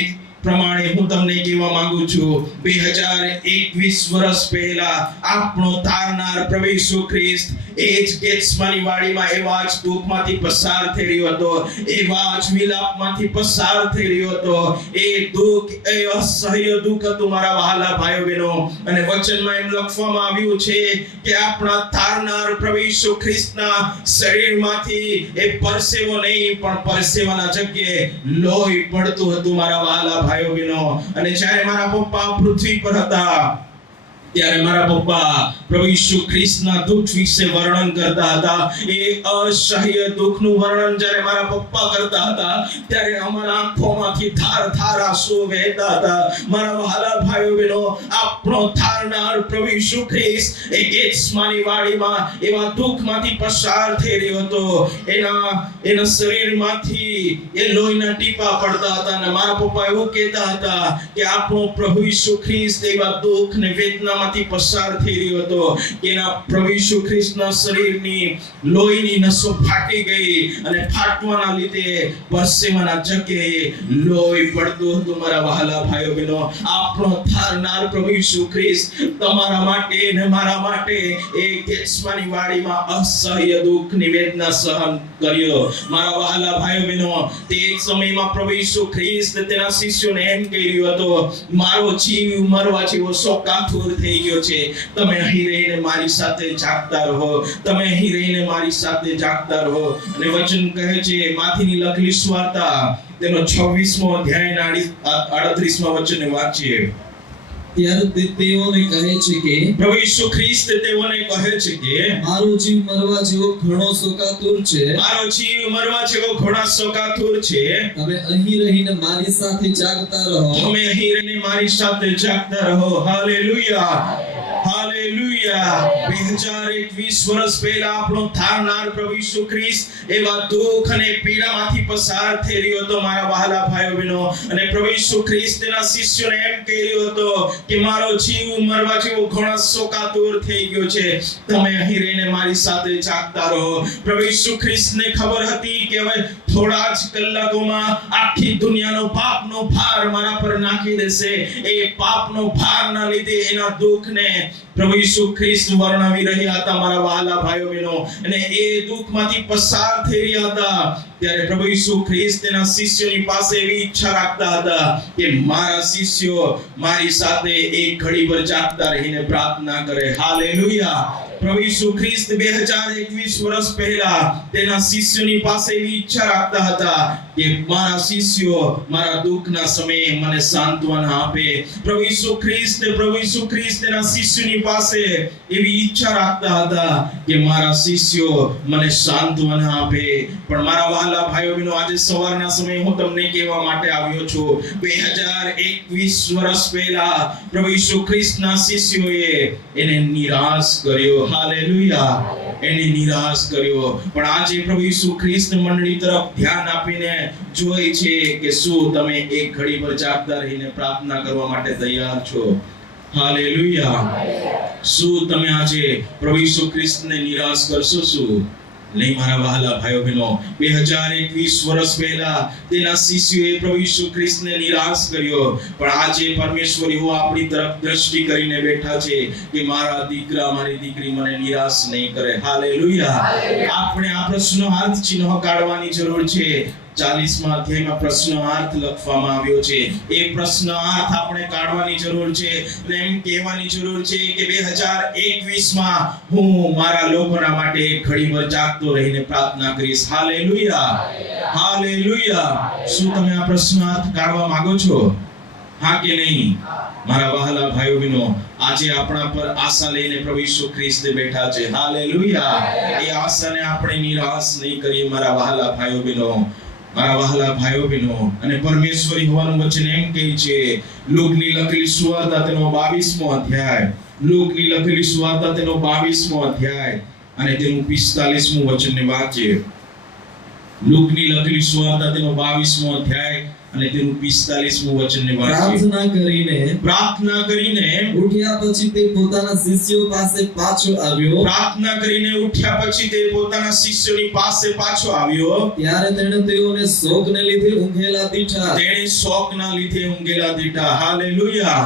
પ્રમાણે હું તમને કહેવા માંગુ છું, 2021 વર્ષ પહેલા આપણો તારનાર પ્રભુ ઈસુ ખ્રિસ્ત એ જ ગેત્સેમાની વાડીમાં એવા જ દુઃખમાંથી પસાર થઈ રહ્યો હતો, એવા જ વિલાપમાંથી પસાર થઈ રહ્યો હતો. એ દુઃખ, એ અસહ્ય દુઃખ હતું મારા વહાલા ભાઈઓ બહેનો. અને વચનમાં એમ લખવામાં આવ્યું છે કે આપણા તારનાર પ્રભુ ઈસુ ખ્રિસ્તના શરીરમાંથી એ પરસેવો નહીં પણ પરસેવાના જગ્યાએ લોહી પડતું હતું મારા વહાલા ભાઈઓ બહેનો. અને જ્યારે મારા પપ્પા પૃથ્વી પર હતા ત્યારે મારા પપ્પા પ્રભુ ઈસુ ખ્રિસ્તના દુઃખ વિશે વર્ણન કરતા હતા. એ અસહ્ય દુઃખનું વર્ણન જ્યારે મારા પપ્પા કરતા હતા ત્યારે અમારા આંખોમાંથી ધાર ધાર આંસુ વહેતા હતા. મારા વહાલા ભાઈઓ બહેનો, આપણો તારનાર પ્રભુ ઈસુ ખ્રિસ્ત એ ગેત્સેમાની વાડીમાં એવા દુઃખમાંથી પસાર થઈ રહ્યો હતો. એના શરીરમાંથી એ લોહીના ટીપા પડતા હતા અને મારા પપ્પા એવું કહેતા હતા કે આપણો પ્રભુ ઈસુ ખ્રિસ્ત એવા દુઃખ ને વેદનામાંથી પસાર થઈ રહ્યો હતો કે એના પ્રભુ ઈસુ ખ્રિસ્તના શરીરની લોહીની નસો ફાટી ગઈ અને ફાટવાના લીધે પરસેવાના જગ્યાએ લોહી પડતું હતું. મારા વહાલા ભાઈઓ બહેનો, આપણો તારનાર પ્રભુ ઈસુ ખ્રિસ્ત તમારા માટે અને મારા માટે એ ગેત્સેમાની વાડીમાં અસહ્ય દુઃખની વેદના સહન કર્યો. મારા વહાલા ભાઈઓ બહેનો, તે સમયમાં પ્રભુ ઈસુ ખ્રિસ્ત તેના શિષ્યોને એમ કહી રહ્યો હતો, મારો જીવ મરવા જેવો શોકાતુર થઈ ગયો છે, તમે અહીં રહીને મારી સાથે જાગતા રહો, તમે અહીં રહીને મારી સાથે જાગતા રહો. અને વચન કહે છે, માથીની લખેલી સુવાર્તા તેનો 26મો અધ્યાય 38મા વચનને વાંચીએ. ત્યારે તેઓને કહે છે કે પ્રભુ ઈસુ ખ્રિસ્ત તેઓને કહે છે કે મારો જીવ મરવા જેવો ઘણો શોકાતુર છે, મારો જીવ મરવા જેવો ઘણા શોકાતુર છે, તમે અહીં રહીને મારી સાથે જાગતા રહો. તમે અહીં રહીને મારી સાથે જાગતા રહો. Hallelujah, hallelujah. 2021 વર્ષ પહેલા આપણો થારનાર પ્રભુ ઈસુ ખ્રિસ્ત એવા દુઃખ અને પીડામાંથી પસાર થઈ રહ્યો હતો મારા વહાલા ભાઈઓ બહેનો. અને પ્રભુ ઈસુ ખ્રિસ્ત તેના શિષ્યોને એમ કહી રહ્યો હતો કે મારો જીવ મરવા જેવો ઘણો શોકાતુર થઈ ગયો છે, તમે અહીં રહીને મારી સાથે જાગતા રહો. પ્રભુ ઈસુ ખ્રિસ્તને ખબર હતી કે હવે થોડા જ કલાકોમાં આખી દુનિયાનો પાપનો ભાર મારા પર નાખી દેશે. એ પાપનો ભારના લીધે એના દુઃખને પ્રભુ ઈસુ ખ્રિસ્ત વર્ણવી રહ્યા હતા મારા વહાલા ભાઈઓ બહેનો. અને એ દુઃખમાંથી પસાર થઈ રહ્યા હતા ત્યારે પ્રભુ ઈસુ ખ્રિસ્ત તેના શિષ્યોની પાસે એવી ઈચ્છા રાખતા હતા કે મારા શિષ્યો મારી સાથે એક ઘડી ભર જાગતા રહીને પ્રાર્થના કરે. હાલેલુયા. પ્રભુ ઈસુ ખ્રિસ્ત 2021 વર્ષ પહેલા તેના શિષ્યોની પાસે એવી ઈચ્છા રાખતા હતા કે મારા શિષ્યો મારા દુઃખના સમયે મને સાંત્વના આપે. પ્રભુ ઈસુ ખ્રિસ્ત તેના શિષ્યોની પાસે એવી ઈચ્છા રાખતા હતા કે મારા શિષ્યો મને સાંત્વના આપે. પણ મારા વહાલા ભાઈઓ બહેનો, આજે સવારના સમયે હું તમને કહેવા માટે આવ્યો છું, 2021 વર્ષ પહેલા પ્રભુ ઈસુ ખ્રિસ્તના શિષ્યોએ એને નિરાશ કર્યો. હાલેલુયા. એને નિરાશ કર્યો. પણ આજે પ્રભુ ઈસુ ખ્રિસ્ત મંડળી તરફ ધ્યાન આપીને જોઈ છે કે શું તમે એક ઘડી પર જાગતા રહીને પ્રાર્થના કરવા માટે તૈયાર છો? હાલેલુયા. શું તમે આજે પ્રભુ ઈસુ ખ્રિસ્તને નિરાશ કરશો? શું નહીં મારા વહાલા ભાઈઓ બહેનો. 2021 વર્ષ પહેલા તેના શિષ્યોએ પ્રભુ ઈસુ ખ્રિસ્તને નિરાશ કર્યો. પણ આજે પરમેશ્વર એવો આપણી તરફ દ્રષ્ટિ કરીને બેઠા છે કે મારા દીકરા મારી દીકરી મને નિરાશ નહીં કરે. હાલેલુયા. આપણે આ પ્રશ્નાર્થ ચિહ્ન કાઢવાની જરૂર છે. 40મા અધ્યાયમાં પ્રશ્નાર્થ લખવામાં આવ્યો છે. એ પ્રશ્નાર્થ આપણે કાઢવાની જરૂર છે અને એમ કહેવાની જરૂર છે કે 2021માં હું મારા લોકોના માટે એક ઘડીભર જાગતો રહીને પ્રાર્થના કરીશ. Hallelujah, hallelujah. શું તમે આ પ્રશ્નાર્થ કાઢવા માંગો છો? હા કે નહીં? મારા વહાલા ભાઈઓ બહેનો, આજે આપણા પર આશા લઈને પ્રભુ ઈસુ ખ્રિસ્ત બેઠા છે. હાલેલુયા. એ આશાને આપણે નિરાશ નહીં કરીએ મારા વહાલા ભાઈઓ બહેનો. મારા વહાલા ભાઈઓ બહેનો, અને પરમેશ્વરી હોવાનું વચન એમ કહે છે, લૂકની લખેલી સુવાર્તા તેનો 22મો અધ્યાય, લૂકની લખેલી સુવાર્તા તેનો 22મો અધ્યાય અને તેનું 45મું વચનને વાંચીએ. લૂકની લખેલી સુવાર્તા તેનો 22મો અધ્યાય અને તેનું 45મું વચનને વાંચીએ. પ્રાર્થના કરીને ઉઠ્યા પછી તે પોતાના શિષ્યો પાસે પાછો આવ્યો. પ્રાર્થના કરીને ઉઠ્યા પછી તે પોતાના શિષ્યોની પાસે પાછો આવ્યો. ત્યારે તેણે તેઓને શોકને લીધે ઊંઘેલા દીઠા. હાલેલુયા.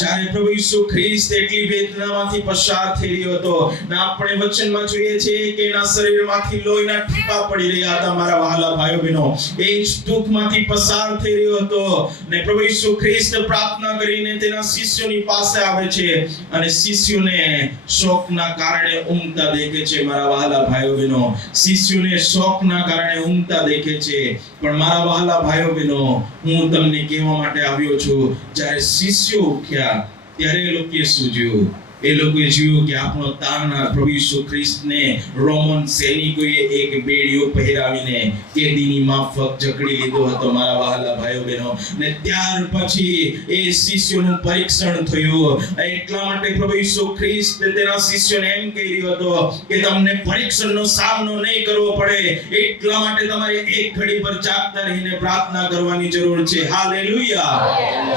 જ્યારે પ્રભુ ઈસુ ખ્રિસ્ત એટલી વેદનામાંથી પસાર થઈ રહ્યો હતો, ને આપણે વચનમાં જોઈએ છે કે એના શરીરમાંથી લોહીના ટીપા પડી રહ્યા હતા મારા વહાલા ભાઈઓ બહેનો. એ જ દુઃખમાંથી પસાર થઈ રહ્યો હતો ને પ્રભુ ઈસુ ખ્રિસ્ત પ્રાર્થના કરીને તેના શિષ્યોની પાસે આવે છે અને શિષ્યોને શોકના કારણે ઊંઘતા દેખે છે મારા વહાલા ભાઈઓ બહેનો. શિષ્યોને શોકના કારણે ઊંઘતા દેખે છે. પણ મારા વહાલા ભાઈઓ બહેનો, હું તમને કહેવા માટે આવ્યો છું, જ્યારે શિષ્યો ઉઠ્યા ત્યારે એ લોકોએ શું જોયું? એ લોકોએ જોયું કે આપણો તારનાર પ્રભુ ઈસુ ખ્રિસ્તને રોમન સૈનિકોએ એક બેડીઓ પહેરાવીને કેદીની માફક જકડી લીધો હતો મારા વહાલા ભાઈઓ બહેનો. ને ત્યાર પછી એ શિષ્યોનું પરીક્ષણ થયું. એટલા માટે પ્રભુ ઈસુ ખ્રિસ્ત તેના શિષ્યોને એમ કહી રહ્યો હતો કે તમને પરીક્ષણનો સામનો નહીં કરવો પડે, એટલા માટે તમારે એક ઘડી પર જાગતા રહીને પ્રાર્થના કરવાની જરૂર છે. Hallelujah,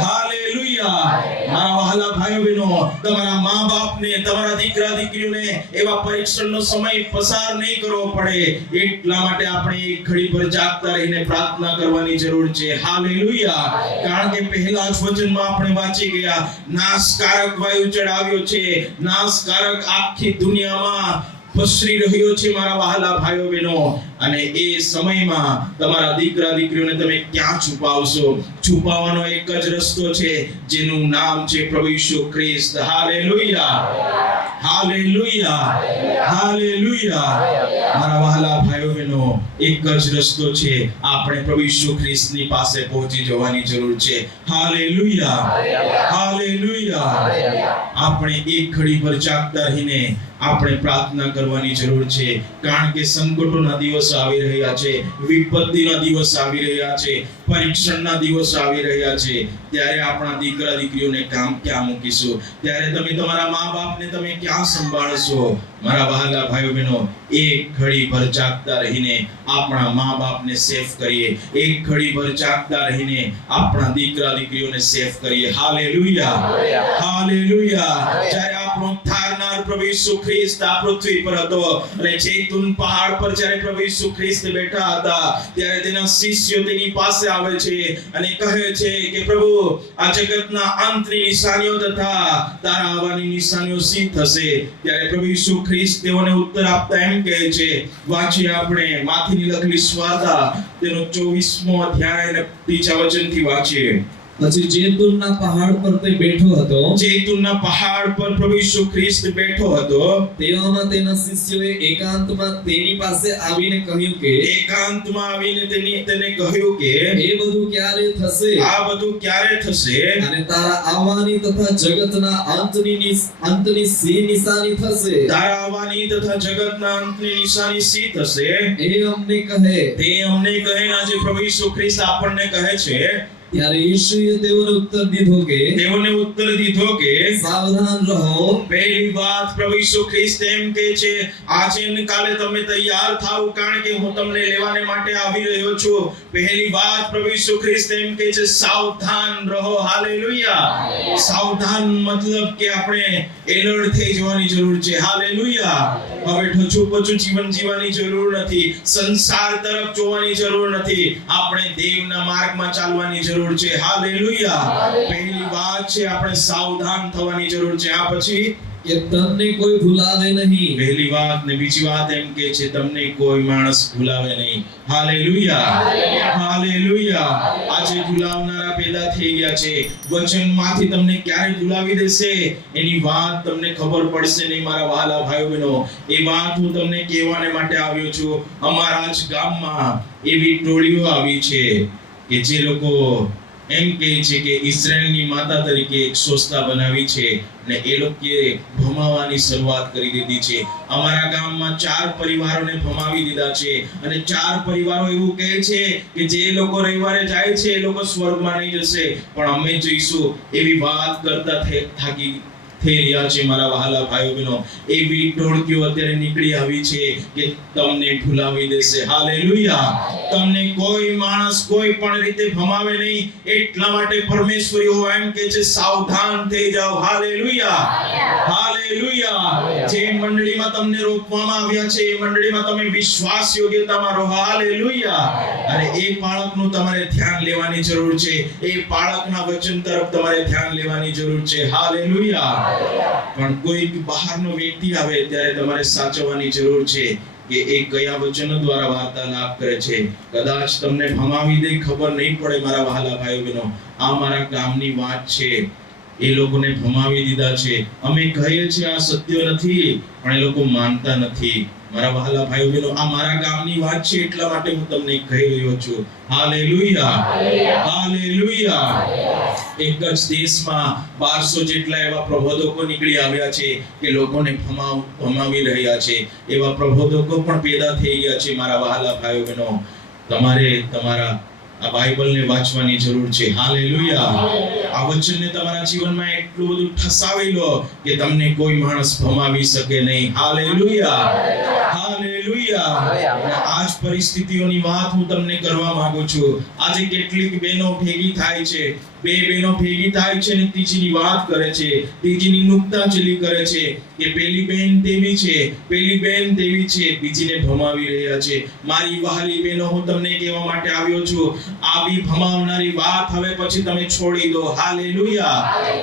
hallelujah. મારા વહાલા ભાઈઓ બહેનો, તમારા મા બાપને, તમારા દીકરા દીકરીઓને એવા પરીક્ષણનો સમય પસાર નહીં કરવો પડે, એટલા માટે આપણે એક ઘડી પર જાગતા રહીને પ્રાર્થના કરવાની જરૂર છે. હાલેલુયા. કારણ કે પહેલા જ વચનમાં આપણે વાંચી ગયા, નાશકારક વાયુ ચડાવ્યો છે. નાશકારક આખી દુનિયામાં પસરી રહ્યો છે મારા વહાલા ભાઈઓ બહેનો. અને એ સમયમાં તમારા દીકરા દીકરીઓને તમે ક્યાં છુપાવશો? છુપાવવાનો એક જ રસ્તો છે, જેનું નામ છે પ્રભુ ઈસુ ખ્રિસ્ત. Hallelujah, hallelujah, hallelujah. મારા વહાલા ભાઈઓ બહેનો, એક જ રસ્તો છે, આ આપણે પ્રભુ ઈસુ ખ્રિસ્તની પાસે પહોંચી જવાની જરૂર છે. Hallelujah, hallelujah. આપણે એક ઘડી પર જાગતા રહીને આપણે પ્રાર્થના કરવાની જરૂર છે, કારણ કે સંકટોના દિવસ આવી રહ્યા છે, વિપત્તિના દિવસ આવી રહ્યા છે, પરીક્ષણના દિવસ આવી રહ્યા છે. ત્યારે આપણા દીકરા દીકરીઓને કામ ક્યાં મૂકીશું? ત્યારે તમે તમારા મા બાપને તમે ક્યાં સંભાળશો? મારા વહાલા ભાઈઓ બહેનો, એક ઘડી ભર જાગતા રહીને આપણા મા બાપને સેફ કરીએ, એક ઘડી ભર જાગતા રહીને આપણા દીકરા દીકરીઓને સેફ કરીએ. Hallelujah, hallelujah. જ્યારે આપણો થારનાર પ્રભુ ઈસુ ખ્રિસ્ત આ પૃથ્વી પર હતો અને જૈતુન પહાડ પર જ્યારે પ્રભુ ઈસુ ખ્રિસ્ત બેઠા હતા, ત્યારે તેના શિષ્યો તેની પાસે આવે છે અને કહે છે કે પ્રભુ, આ જગતના અંતની નિશાનીઓ તથા તારા આવવાની નિશાનીઓ શી થશે? ત્યારે પ્રભુ ઈસુ ખ્રિસ્ત તેઓને ઉત્તર આપતા એમ કહે છે, વાંચીએ આપણે માથીની લખેલી સ્વાર્તા તેનો 24મો અધ્યાય અને 3જા વચનથી વાંચીએ. પછી જૈતુનના પહાડ પર તે બેઠો હતો. જૈતુનના પહાડ પર પ્રભુ ઈસુ ખ્રિસ્ત બેઠો હતો. તેવામાં તેના શિષ્યોએ એકાંતમાં તેની પાસે આવીને કહ્યું કે એકાંતમાં આવીને તેને કહ્યું કે એ બધું ક્યારે થશે? આ બધું ક્યારે થશે? અને તારા આવવાની તથા જગતના અંતની શી નિશાની થશે? તારા આવવાની તથા જગતના અંતની નિશાની શી થશે? એ અમને કહે. તે અમને કહે. આજે પ્રભુ ઈસુ ખ્રિસ્ત આપણને કહે છે. ત્યારે યીશુએ તેઓને ઉત્તર દીધો કે સાવધાન રહો. પહેલી વાત પ્રભુ ઈસુ ખ્રિસ્ત એમ કહે છે, આજે ને કાલે તમે તૈયાર થાઓ, કારણ કે હું તમને લેવાને માટે આવી રહ્યો છું. પહેલી વાત પ્રભુ ઈસુ ખ્રિસ્ત એમ કહે છે, સાવધાન રહો. હાલેલુયા. સાવધાન મતલબ કે આપણે એલર્ટ થઈ જવાની જરૂર છે. હાલેલુયા. હવે ઠચુપચુ જીવન જીવવાની જરૂર નથી, સંસાર તરફ જોવાની જરૂર નથી, આપણે દેવના માર્ગમાં ચાલવાની જરૂર છે. હાલેલુયા. પહેલી વાત છે, આપણે સાવધાન થવાની જરૂર છે. આ પછી કે તમને કોઈ ભૂલાવે નહીં. પહેલી વાત ને બીજી વાત એમ કે છે, તમને કોઈ માણસ ભૂલાવે નહીં. Hallelujah, hallelujah. આજે ભૂલાવનારા પેદા થઈ ગયા છે. વચનમાંથી તમને ક્યારે ભૂલાવી દેશે એની વાત તમને ખબર પડશે નહીં. મારા વહાલા ભાઈઓ બહેનો, એ વાત હું તમને કહેવાને માટે આવ્યો છું. અમારા જ ગામમાં એવી ટોળીઓ આવી છે કે જે લોકો એમ કહે છે કે ઇઝરાયલની માતા તરીકે એક સંસ્થા બનાવી છે અને એ લોકોએ ભમાવાની શરૂઆત કરી દીધી છે. અમારા ગામમાં 4 પરિવારોને ભમાવી દીધા છે અને 4 પરિવારો એવું કહે છે કે જે લોકો રવિવારે જાય છે એ લોકો સ્વર્ગમાં નહીં જશે, પણ અમે જઈશું. એવી વાત કરતા થાકી થઈ રહ્યા છે. મારા વહાલા ભાઈઓ બહેનો, એવી ટોળકીઓ અત્યારે નીકળી આવી છે કે તમને ભૂલાવી દેશે. હાલેલુયા. તમને કોઈ માણસ કોઈ પણ રીતે ભમાવે નહીં, એટલા માટે પરમેશ્વરી એમ કહે છે, સાવધાન થઈ જાઓ. Hallelujah, hallelujah. જે મંડળીમાં તમને રોકવામાં આવ્યા છે એ મંડળીમાં તમે વિશ્વાસ યોગ્યતામાં રહો. હાલેલુયા. અને એ બાળકનું તમારે ધ્યાન લેવાની જરૂર છે. એ બાળકના વચન તરફ તમારે ધ્યાન લેવાની જરૂર છે. હાલેલુયા. પણ કોઈ બહારનો વ્યક્તિ આવે ત્યારે તમારે સાચવવાની જરૂર છે કે એ કયા વચનો દ્વારા વાર્તાલાપ કરે છે. કદાચ તમને ભમાવી દે, ખબર નહીં પડે. મારા વહાલા ભાઈઓ બહેનો, આ મારા ગામની વાત છે. એ લોકોને ભમાવી દીધા છે. અમે કહીએ છીએ આ સત્ય નથી, પણ એ લોકો માનતા નથી. મારા વહાલા ભાઈઓ બહેનો, આ મારા ગામની વાત છે, એટલા માટે હું તમને કહી રહ્યો છું. Hallelujah, hallelujah. એક જ દેશમાં 1200 જેટલા એવા પ્રબોધકો નીકળી આવ્યા છે કે લોકોને ભમાવી રહ્યા છે. એવા પ્રબોધકો પણ પેદા થઈ ગયા છે. મારા વહાલા ભાઈઓ બહેનો, તમારે તમારા આ બાઇબલને વાંચવાની જરૂર છે. હાલેલુયા. આ વચનને તમારા જીવનમાં એટલું બધું ઠસાવી લો કે તમને કોઈ માણસ ભમાવી શકે નહીં. Hallelujah, hallelujah. આજ પરિસ્થિતિઓની વાત હું તમને કરવા માંગુ છું. આજે કેટલીક બહેનો ભેગી થાય છે, 2 બહેનો ભેગી થાય છે ને ત્રીજીની વાત કરે છે, ત્રીજીની નુક્તાચીની કરે છે કે પેલી બહેન તેવી છે, પેલી બહેન તેવી છે, બીજીને ભમાવી રહ્યા છે. મારી વહાલી બહેનો, હું તમને કહેવા માટે આવ્યો છું, આવી ભમાવનારી વાત હવે પછી તમે છોડી દો. હાલેલુયા.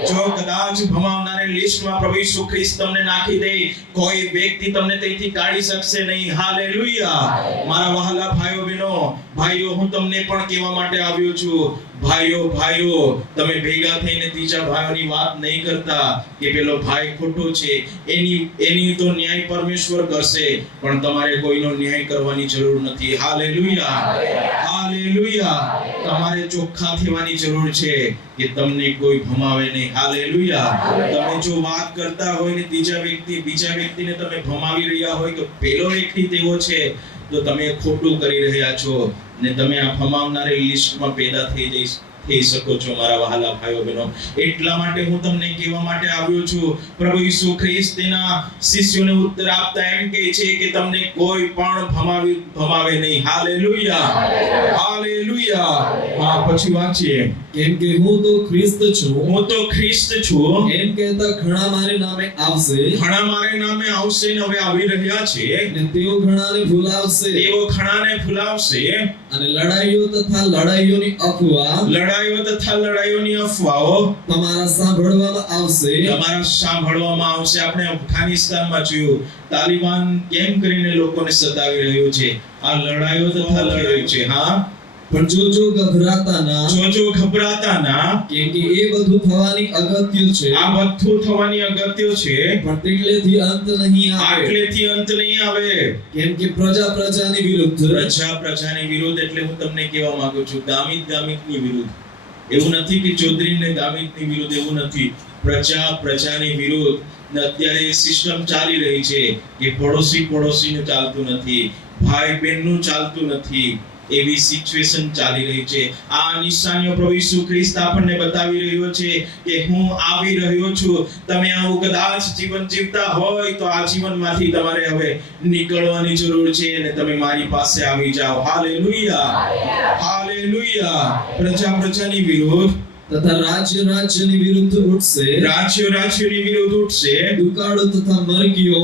જો કદાચ ભમાવનારી લિસ્ટમાં પ્રભુ ઈસુ ખ્રિસ્ત તમને નાખી દે, કોઈ વ્યક્તિ તમને તેથી કાઢી શકશે નહીં. હાલેલુયા. મારા વહાલા ભાઈઓ બહેનો, ભાઈઓ, હું તમને પણ કહેવા માટે આવ્યો છું, ભાઈઓ ભાઈઓ તમે ભેગા થઈને ત્રીજા ભાઈઓની વાત નહીં કરતા કે પેલો ભાઈ ખોટો છે, એની તો ન્યાય પરમેશ્વર કરશે, પણ તમારે કોઈનો ન્યાય કરવાની જરૂર નથી. Hallelujah, hallelujah. તમારે ચોખ્ખા થવાની જરૂર છે કે તમને કોઈ ભમાવે નહીં. હાલેલુયા. તમે જો વાત કરતા હોય ને બીજા વ્યક્તિને તમે ભમાવી રહ્યા હોય તો પેલો વ્યક્તિ તેવો છે, તો તમે ખોટું કરી રહ્યા છો ને તમે આ ભમાવનારી લિસ્ટમાં પેદા થઈ શકો છો મારા વહાલા ભાઈઓ બહેનો. એટલા માટે હું તમને કહેવા માટે આવ્યો છું, પ્રભુ ઈસુ ખ્રિસ્ત તેના શિષ્યોને ઉત્તર આપતા એમ કહે છે કે તમને કોઈ પણ ભમાવે નહીં. Hallelujah, hallelujah. હા, પછી વાંચીએ. કેમ કે હું તો ખ્રિસ્ત છું, હું તો ખ્રિસ્ત છું એમ કહેતા ઘણા મારે નામે આવશે, ઘણા મારે નામે આવશે ને હવે આવી રહ્યા છે, અને તેઓ ઘણાને ભૂલાવશે, તેઓ ઘણાને ભૂલાવશે, અને લડાઈઓ તથા લડાઈઓની અફવાઓ તમારા સાંભળવામાં આવશે. આપણે અફઘાનિસ્તાનમાં જોયું તાલિબાન કેમ કરીને લોકોને સતાવી રહ્યું છે. આ લડાઈઓ તથા લડાઈઓ છે. હા, પણ જોજો ગભરાતા ના, કેમ કે એ બધું થવાની અગત્ય છે, આ બધું થવાની અગત્ય છે, પણ તેટલેથી અંત નહીં આવે. આટલેથી અંત નહીં આવે. કેમ કે પ્રજા પ્રજાની વિરુદ્ધ, પ્રજાની વિરુદ્ધ એટલે હું તમને કહેવા માંગુ છું ગામિતની વિરુદ્ધ. એવું નથી કે ચૌધરી ને ગામિતની વિરુદ્ધ, એવું નથી. પ્રજાની વિરુદ્ધ. અત્યારે સિસ્ટમ ચાલી રહી છે કે પડોશીનું ચાલતું નથી, ભાઈ બહેનનું ચાલતું નથી, એવી સિચ્યુએશન ચાલી રહી છે. આ નિશાનીઓ પ્રભુ ઈસુ ખ્રિસ્ત આપણને બતાવી રહ્યો છે કે હું આવી રહ્યો છું. તમે આવું કદાચ જીવન જીવતા હોય તો આ જીવનમાંથી તમારે હવે નીકળવાની જરૂર છે અને તમે મારી પાસે આવી જાઓ. Hallelujah, hallelujah. પ્રજાની વિરુદ્ધ તથા રાજ્યની વિરુદ્ધ ઉઠશે, રાજ્યની વિરુદ્ધ ઉઠશે, દુકાળો તથા મરકીઓ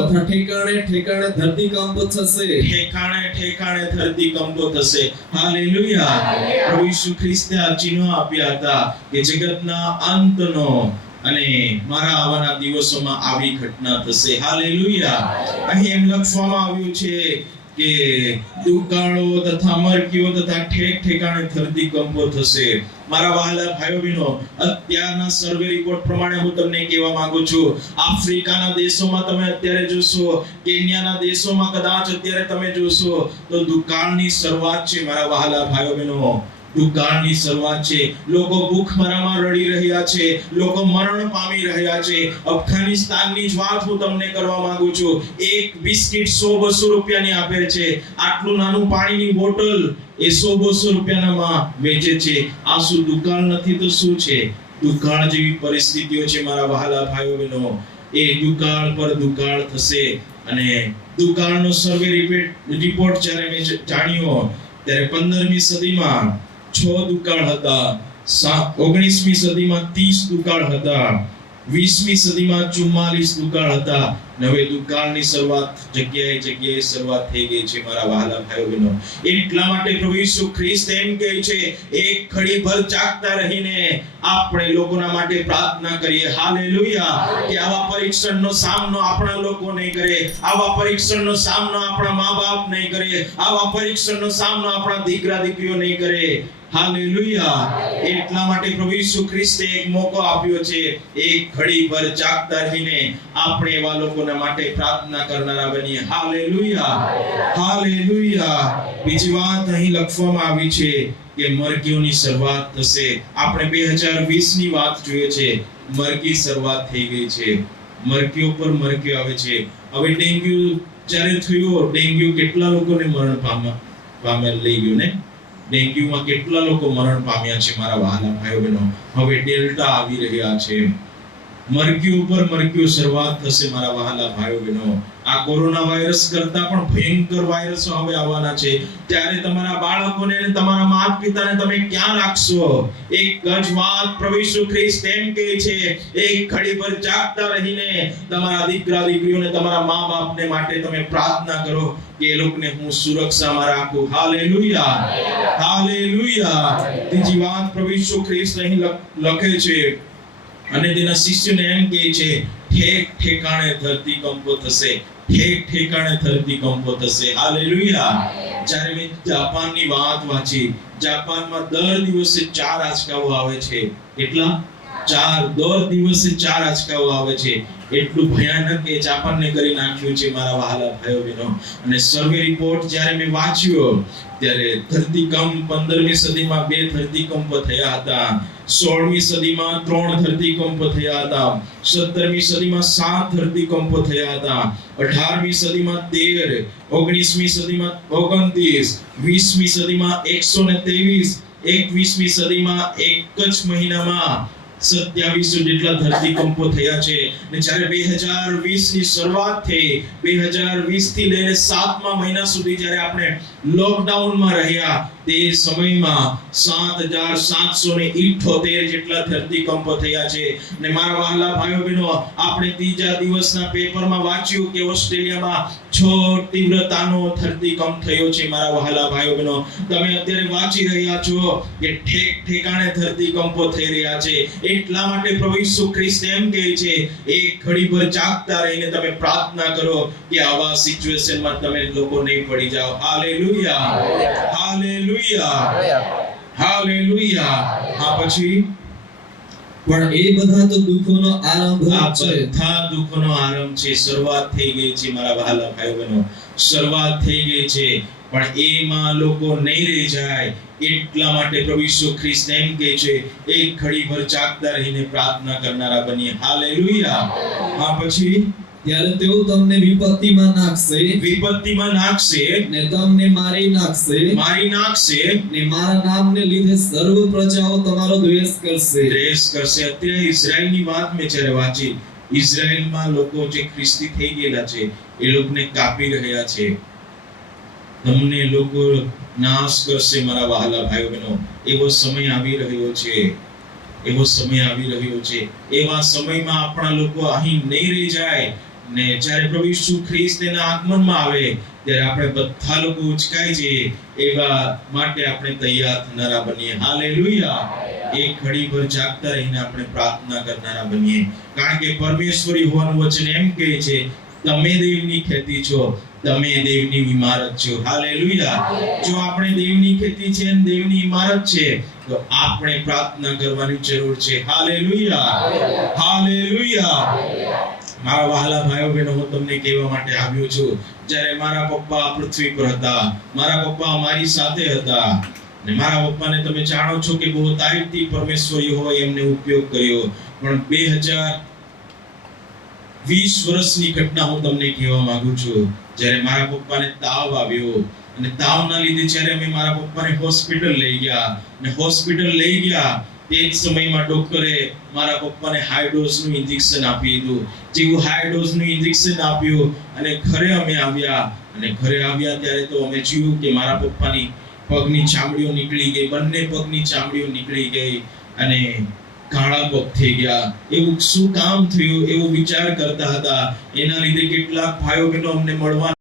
તથા ઠેકાણે ધરતીકંપો થશે. હાલેલુયા. પ્રભુ ઈસુ ખ્રિસ્તે આ ચિહ્નો આપ્યા હતા કે જગતના અંતનો અને મારા આવવાના દિવસોમાં આવી ઘટના થશે. હાલેલુયા. અહીં એમ લખવામાં આવ્યું છે કે દુકાળો તથા મરકીઓ તથા ઠેકાણે ધરતીકંપો થશે. મારા વહાલા ભાઈઓ બહેનો, અત્યારના સર્વે રિપોર્ટ પ્રમાણે હું તમને કહેવા માંગુ છું, આફ્રિકાના દેશોમાં તમે અત્યારે જોશો, કેન્યાના દેશોમાં કદાચ અત્યારે તમે જોશો તો દુકાળની શરૂઆત છે. મારા વહાલા ભાઈઓ બહેનો, દુકાળની શરૂઆત છે. લોકો ભૂખમરામાં રડી રહ્યા છે, લોકો મરણ પામી રહ્યા છે. અફઘાનિસ્તાનની જ વાત હું તમને કરવા માંગુ છું. એક બિસ્કિટ 100-200 રૂપિયાની આપે છે. આટલું નાનું પાણીની બોટલ એ 100-200 રૂપિયામાં વેચે છે. આ શું દુકાળ નથી તો શું છે? દુકાળ જેવી પરિસ્થિતિઓ છે મારા વહાલા ભાઈઓ બહેનો. એ દુકાળ પર દુકાળ થશે. અને દુકાળનો સર્વે રિપોર્ટ જ્યારે મેં જાણ્યો ત્યારે 15મી સદીમાં 6 દુકાળ હતા, 19મી સદીમાં 30 દુકાળ હતા, 20મી સદીમાં 44 દુકાળ હતા. હવે દુકાળની શરૂઆત જગ્યાએ શરૂઆત થઈ ગઈ છે મારા વહાલા ભાઈઓ બહેનો. એટલા માટે પ્રભુ ઈસુ ખ્રિસ્ત એમ કહે છે, એક ઘડી ભર જાગતા રહીને આપણે લોકોના માટે પ્રાર્થના કરીએ. હાલેલુયા. કે આવા પરીક્ષણનો સામનો આપણા લોકો નહીં કરે, આવા પરીક્ષણનો સામનો આપણા મા-બાપ નહીં કરે, આવા પરીક્ષણનો સામનો આપણા દીકરા દીકરીઓ નહીં કરે. હાલેલુયા. એટલા માટે પ્રભુ ઈસુ ખ્રિસ્તે એક મોકો આપ્યો છે, એક ઘડી ભર જાગતા રહીને આપણે એવા લોકોના માટે પ્રાર્થના કરનારા બનીએ. Hallelujah, hallelujah. બીજી વાત અહીં લખવામાં આવી છે કે મરકીઓની શરૂઆત થશે. આપણે 2020ની વાત જોઈએ છે, મરકી શરૂઆત થઈ ગઈ છે. મરકીઓ પર મરકીઓ આવે છે. હવે ડેન્ગ્યુ જ્યારે થયો, ડેન્ગ્યુ કેટલા લોકોને મરણ પામેલ લઈ ગયું ને? ડેન્ગ્યુમાં કેટલા લોકો મરણ પામ્યા છે મારા વહાલા ભાઈઓ બહેનો. હવે ડેલ્ટા આવી રહ્યા છે. મરકીઓ પર મરકીઓ શરૂઆત થશે મારા વહાલા ભાઈઓ બહેનો. આ કોરોના વાયરસ કરતા પણ ભયંકર વાયરસો હવે આવવાના છે. ત્યારે તમારા બાળકોને અને તમારા માતા પિતાને તમે ક્યાં રાખશો? એક જ વાત પ્રભુ ઈસુ ખ્રિસ્ત એમ કહે છે, એક ઘડી પર જાગતા રહીને તમારા દીકરા દીકરીઓને, તમારા મા બાપને માટે તમે પ્રાર્થના કરો કે એ લોકોને હું સુરક્ષામાં રાખું. Hallelujah, hallelujah. ત્રીજી વાત પ્રભુ ઈસુ ખ્રિસ્ત અહીં લખે છે અને તેના શિષ્યોને એમ કહે છે, ઠેકાણે ધરતીકંપો થશે, ઠેકાણે ધરતીકંપો થશે. હાલેલુયા. જ્યારે મેં જાપાનની વાત વાંચી, જાપાનમાં દર દિવસે 4 આંચકાઓ આવે છે. કેટલા? 4. દર દિવસે 4 આંચકાઓ આવે છે. એટલું ભયાનક એ જાપાનને કરી નાખ્યું છે મારા વહાલા ભાઈઓ બહેનો. અને સર્વે રિપોર્ટ જ્યારે મેં વાંચ્યો ત્યારે ધરતીકંપ 15મી સદીમાં 2 ધરતીકંપ થયા હતા, 16મી સદીમાં 3 ધરતીકંપ થયા હતા, 17મી સદીમાં 7 ધરતીકંપ થયા હતા, 18મી સદીમાં 13, 19મી સદીમાં 29, 20મી સદીમાં 123, 21મી સદીમાં એક જ મહિનામાં 27 જેટલા ધરતીકંપો થયા છે. અને જ્યારે 2020 ની શરૂઆત થઈ, 2020 થી લઈને 7મા મહિના સુધી જ્યારે આપણે લોકડાઉનમાં રહ્યા તે સમયમાં 7778 જેટલા ધરતીકંપો થયા છે. અને મારા વહાલા ભાઈઓ બહેનો, આપણે ત્રીજા દિવસના પેપરમાં વાંચ્યું કે ઓસ્ટ્રેલિયામાં 6 તીવ્રતાનો ધરતીકંપ થયો છે. મારા વહાલા ભાઈઓ બહેનો, તમે અત્યારે વાંચી રહ્યા છો કે ઠેક ઠેકાણે ધરતીકંપો થઈ રહ્યા છે. એટલા માટે પ્રભુ ઈસુ ખ્રિસ્ત એમ કહે છે, એક ઘડીભર જાગતા રહીને તમે પ્રાર્થના કરો કે આવા સિચ્યુએશનમાં તમે લોકો નહીં પડી જાઓ. Hallelujah, hallelujah, hallelujah. આ પછી પણ એ બધા તો દુઃખોનો આરંભ આ જ છે. બધા દુઃખોનો આરંભ છે. શરૂઆત થઈ ગઈ છે મારા વહાલા ભાઈઓ બહેનો, શરૂઆત થઈ ગઈ છે. પણ એમાં લોકો નહીં રહી જાય એટલા માટે પ્રભુ ઈસુ ખ્રિસ્ત એમ કહે છે, એક ઘડીભર જાગતા રહીને પ્રાર્થના કરનારા બનીએ. હાલેલુયા. આ પછી ત્યારે તેઓ તમને વિપત્તિમાં નાખશે, વિપત્તિમાં નાખશે, ને તમને મારી નાખશે, મારી નાખશે, ને મારા નામને લીધે સર્વ પ્રજાઓ તમારો દ્વેષ કરશે. દ્વેષ કરશે. અત્યારે ઇઝરાયલની વાત મેં જ્યારે વાંચી, ઇઝરાયલમાં લોકો જે ખ્રિસ્તી થઈ ગયેલા છે એ લોકોને કાપી રહ્યા છે. તમને લોકો નાશ કરશે મારા વહાલા ભાઈઓ બહેનો. એવો સમય આવી રહ્યો છે, એવો સમય આવી રહ્યો છે. એવા સમયમાં આપણા લોકો અહીં નહીં રહી જાય ને જ્યારે પ્રભુ ઈસુ ખ્રિસ્ત એના આગમનમાં આવે ત્યારે આપણે બધા લોકો ઉચકાઈ જઈએ. એવા માટે આપણે તૈયાર થનારા બનીએ. હાલેલુયા. એક ઘડીભર જાગતા રહીને આપણે પ્રાર્થના કરનારા બનીએ. કારણ કે પરમેશ્વરી હોવાનું વચન એમ કહે છે, તમે દેવની ખેતી છો, તમે દેવની ઇમારત છો. હાલેલુયા. જો આપણે દેવની ખેતી છે અને દેવની ઇમારત છે તો આપણે પ્રાર્થના કરવાની જરૂર છે. Hallelujah, hallelujah. મારા વહાલા ભાઈઓ બહેનો, હું તમને કહેવા માટે આવ્યો છું, જ્યારે મારા પપ્પા પૃથ્વી પર હતા, મારા પપ્પા મારી સાથે હતા, અને મારા પપ્પાને તમે જાણો છો કે બહુ તારીફથી પરમેશ્વરી હોય એમને ઉપયોગ કર્યો. પણ 2020 વર્ષની ઘટના હું તમને કહેવા માંગુ છું. જ્યારે મારા પપ્પાને તાવ આવ્યો અને તાવના લીધે જ્યારે અમે મારા પપ્પાને હોસ્પિટલ લઈ ગયા અને હોસ્પિટલ લઈ ગયા તે જ સમયમાં ડોક્ટરે મારા પપ્પાને હાઈ ડોઝનું ઇન્જેક્શન આપી દીધું. જેવું હાઈ ડોઝનું ઇન્જેક્શન આપ્યું અને ઘરે અમે આવ્યા, અને ઘરે આવ્યા ત્યારે તો અમે જોયું કે મારા પપ્પાની પગની ચામડીઓ નીકળી ગઈ, બંને પગની ચામડીઓ નીકળી ગઈ અને કાળા પગ થઈ ગયા. એવું શું કામ થયું એવો વિચાર કરતા હતા. એના લીધે કેટલાક ભાઈઓ બહેનો અમને મળવા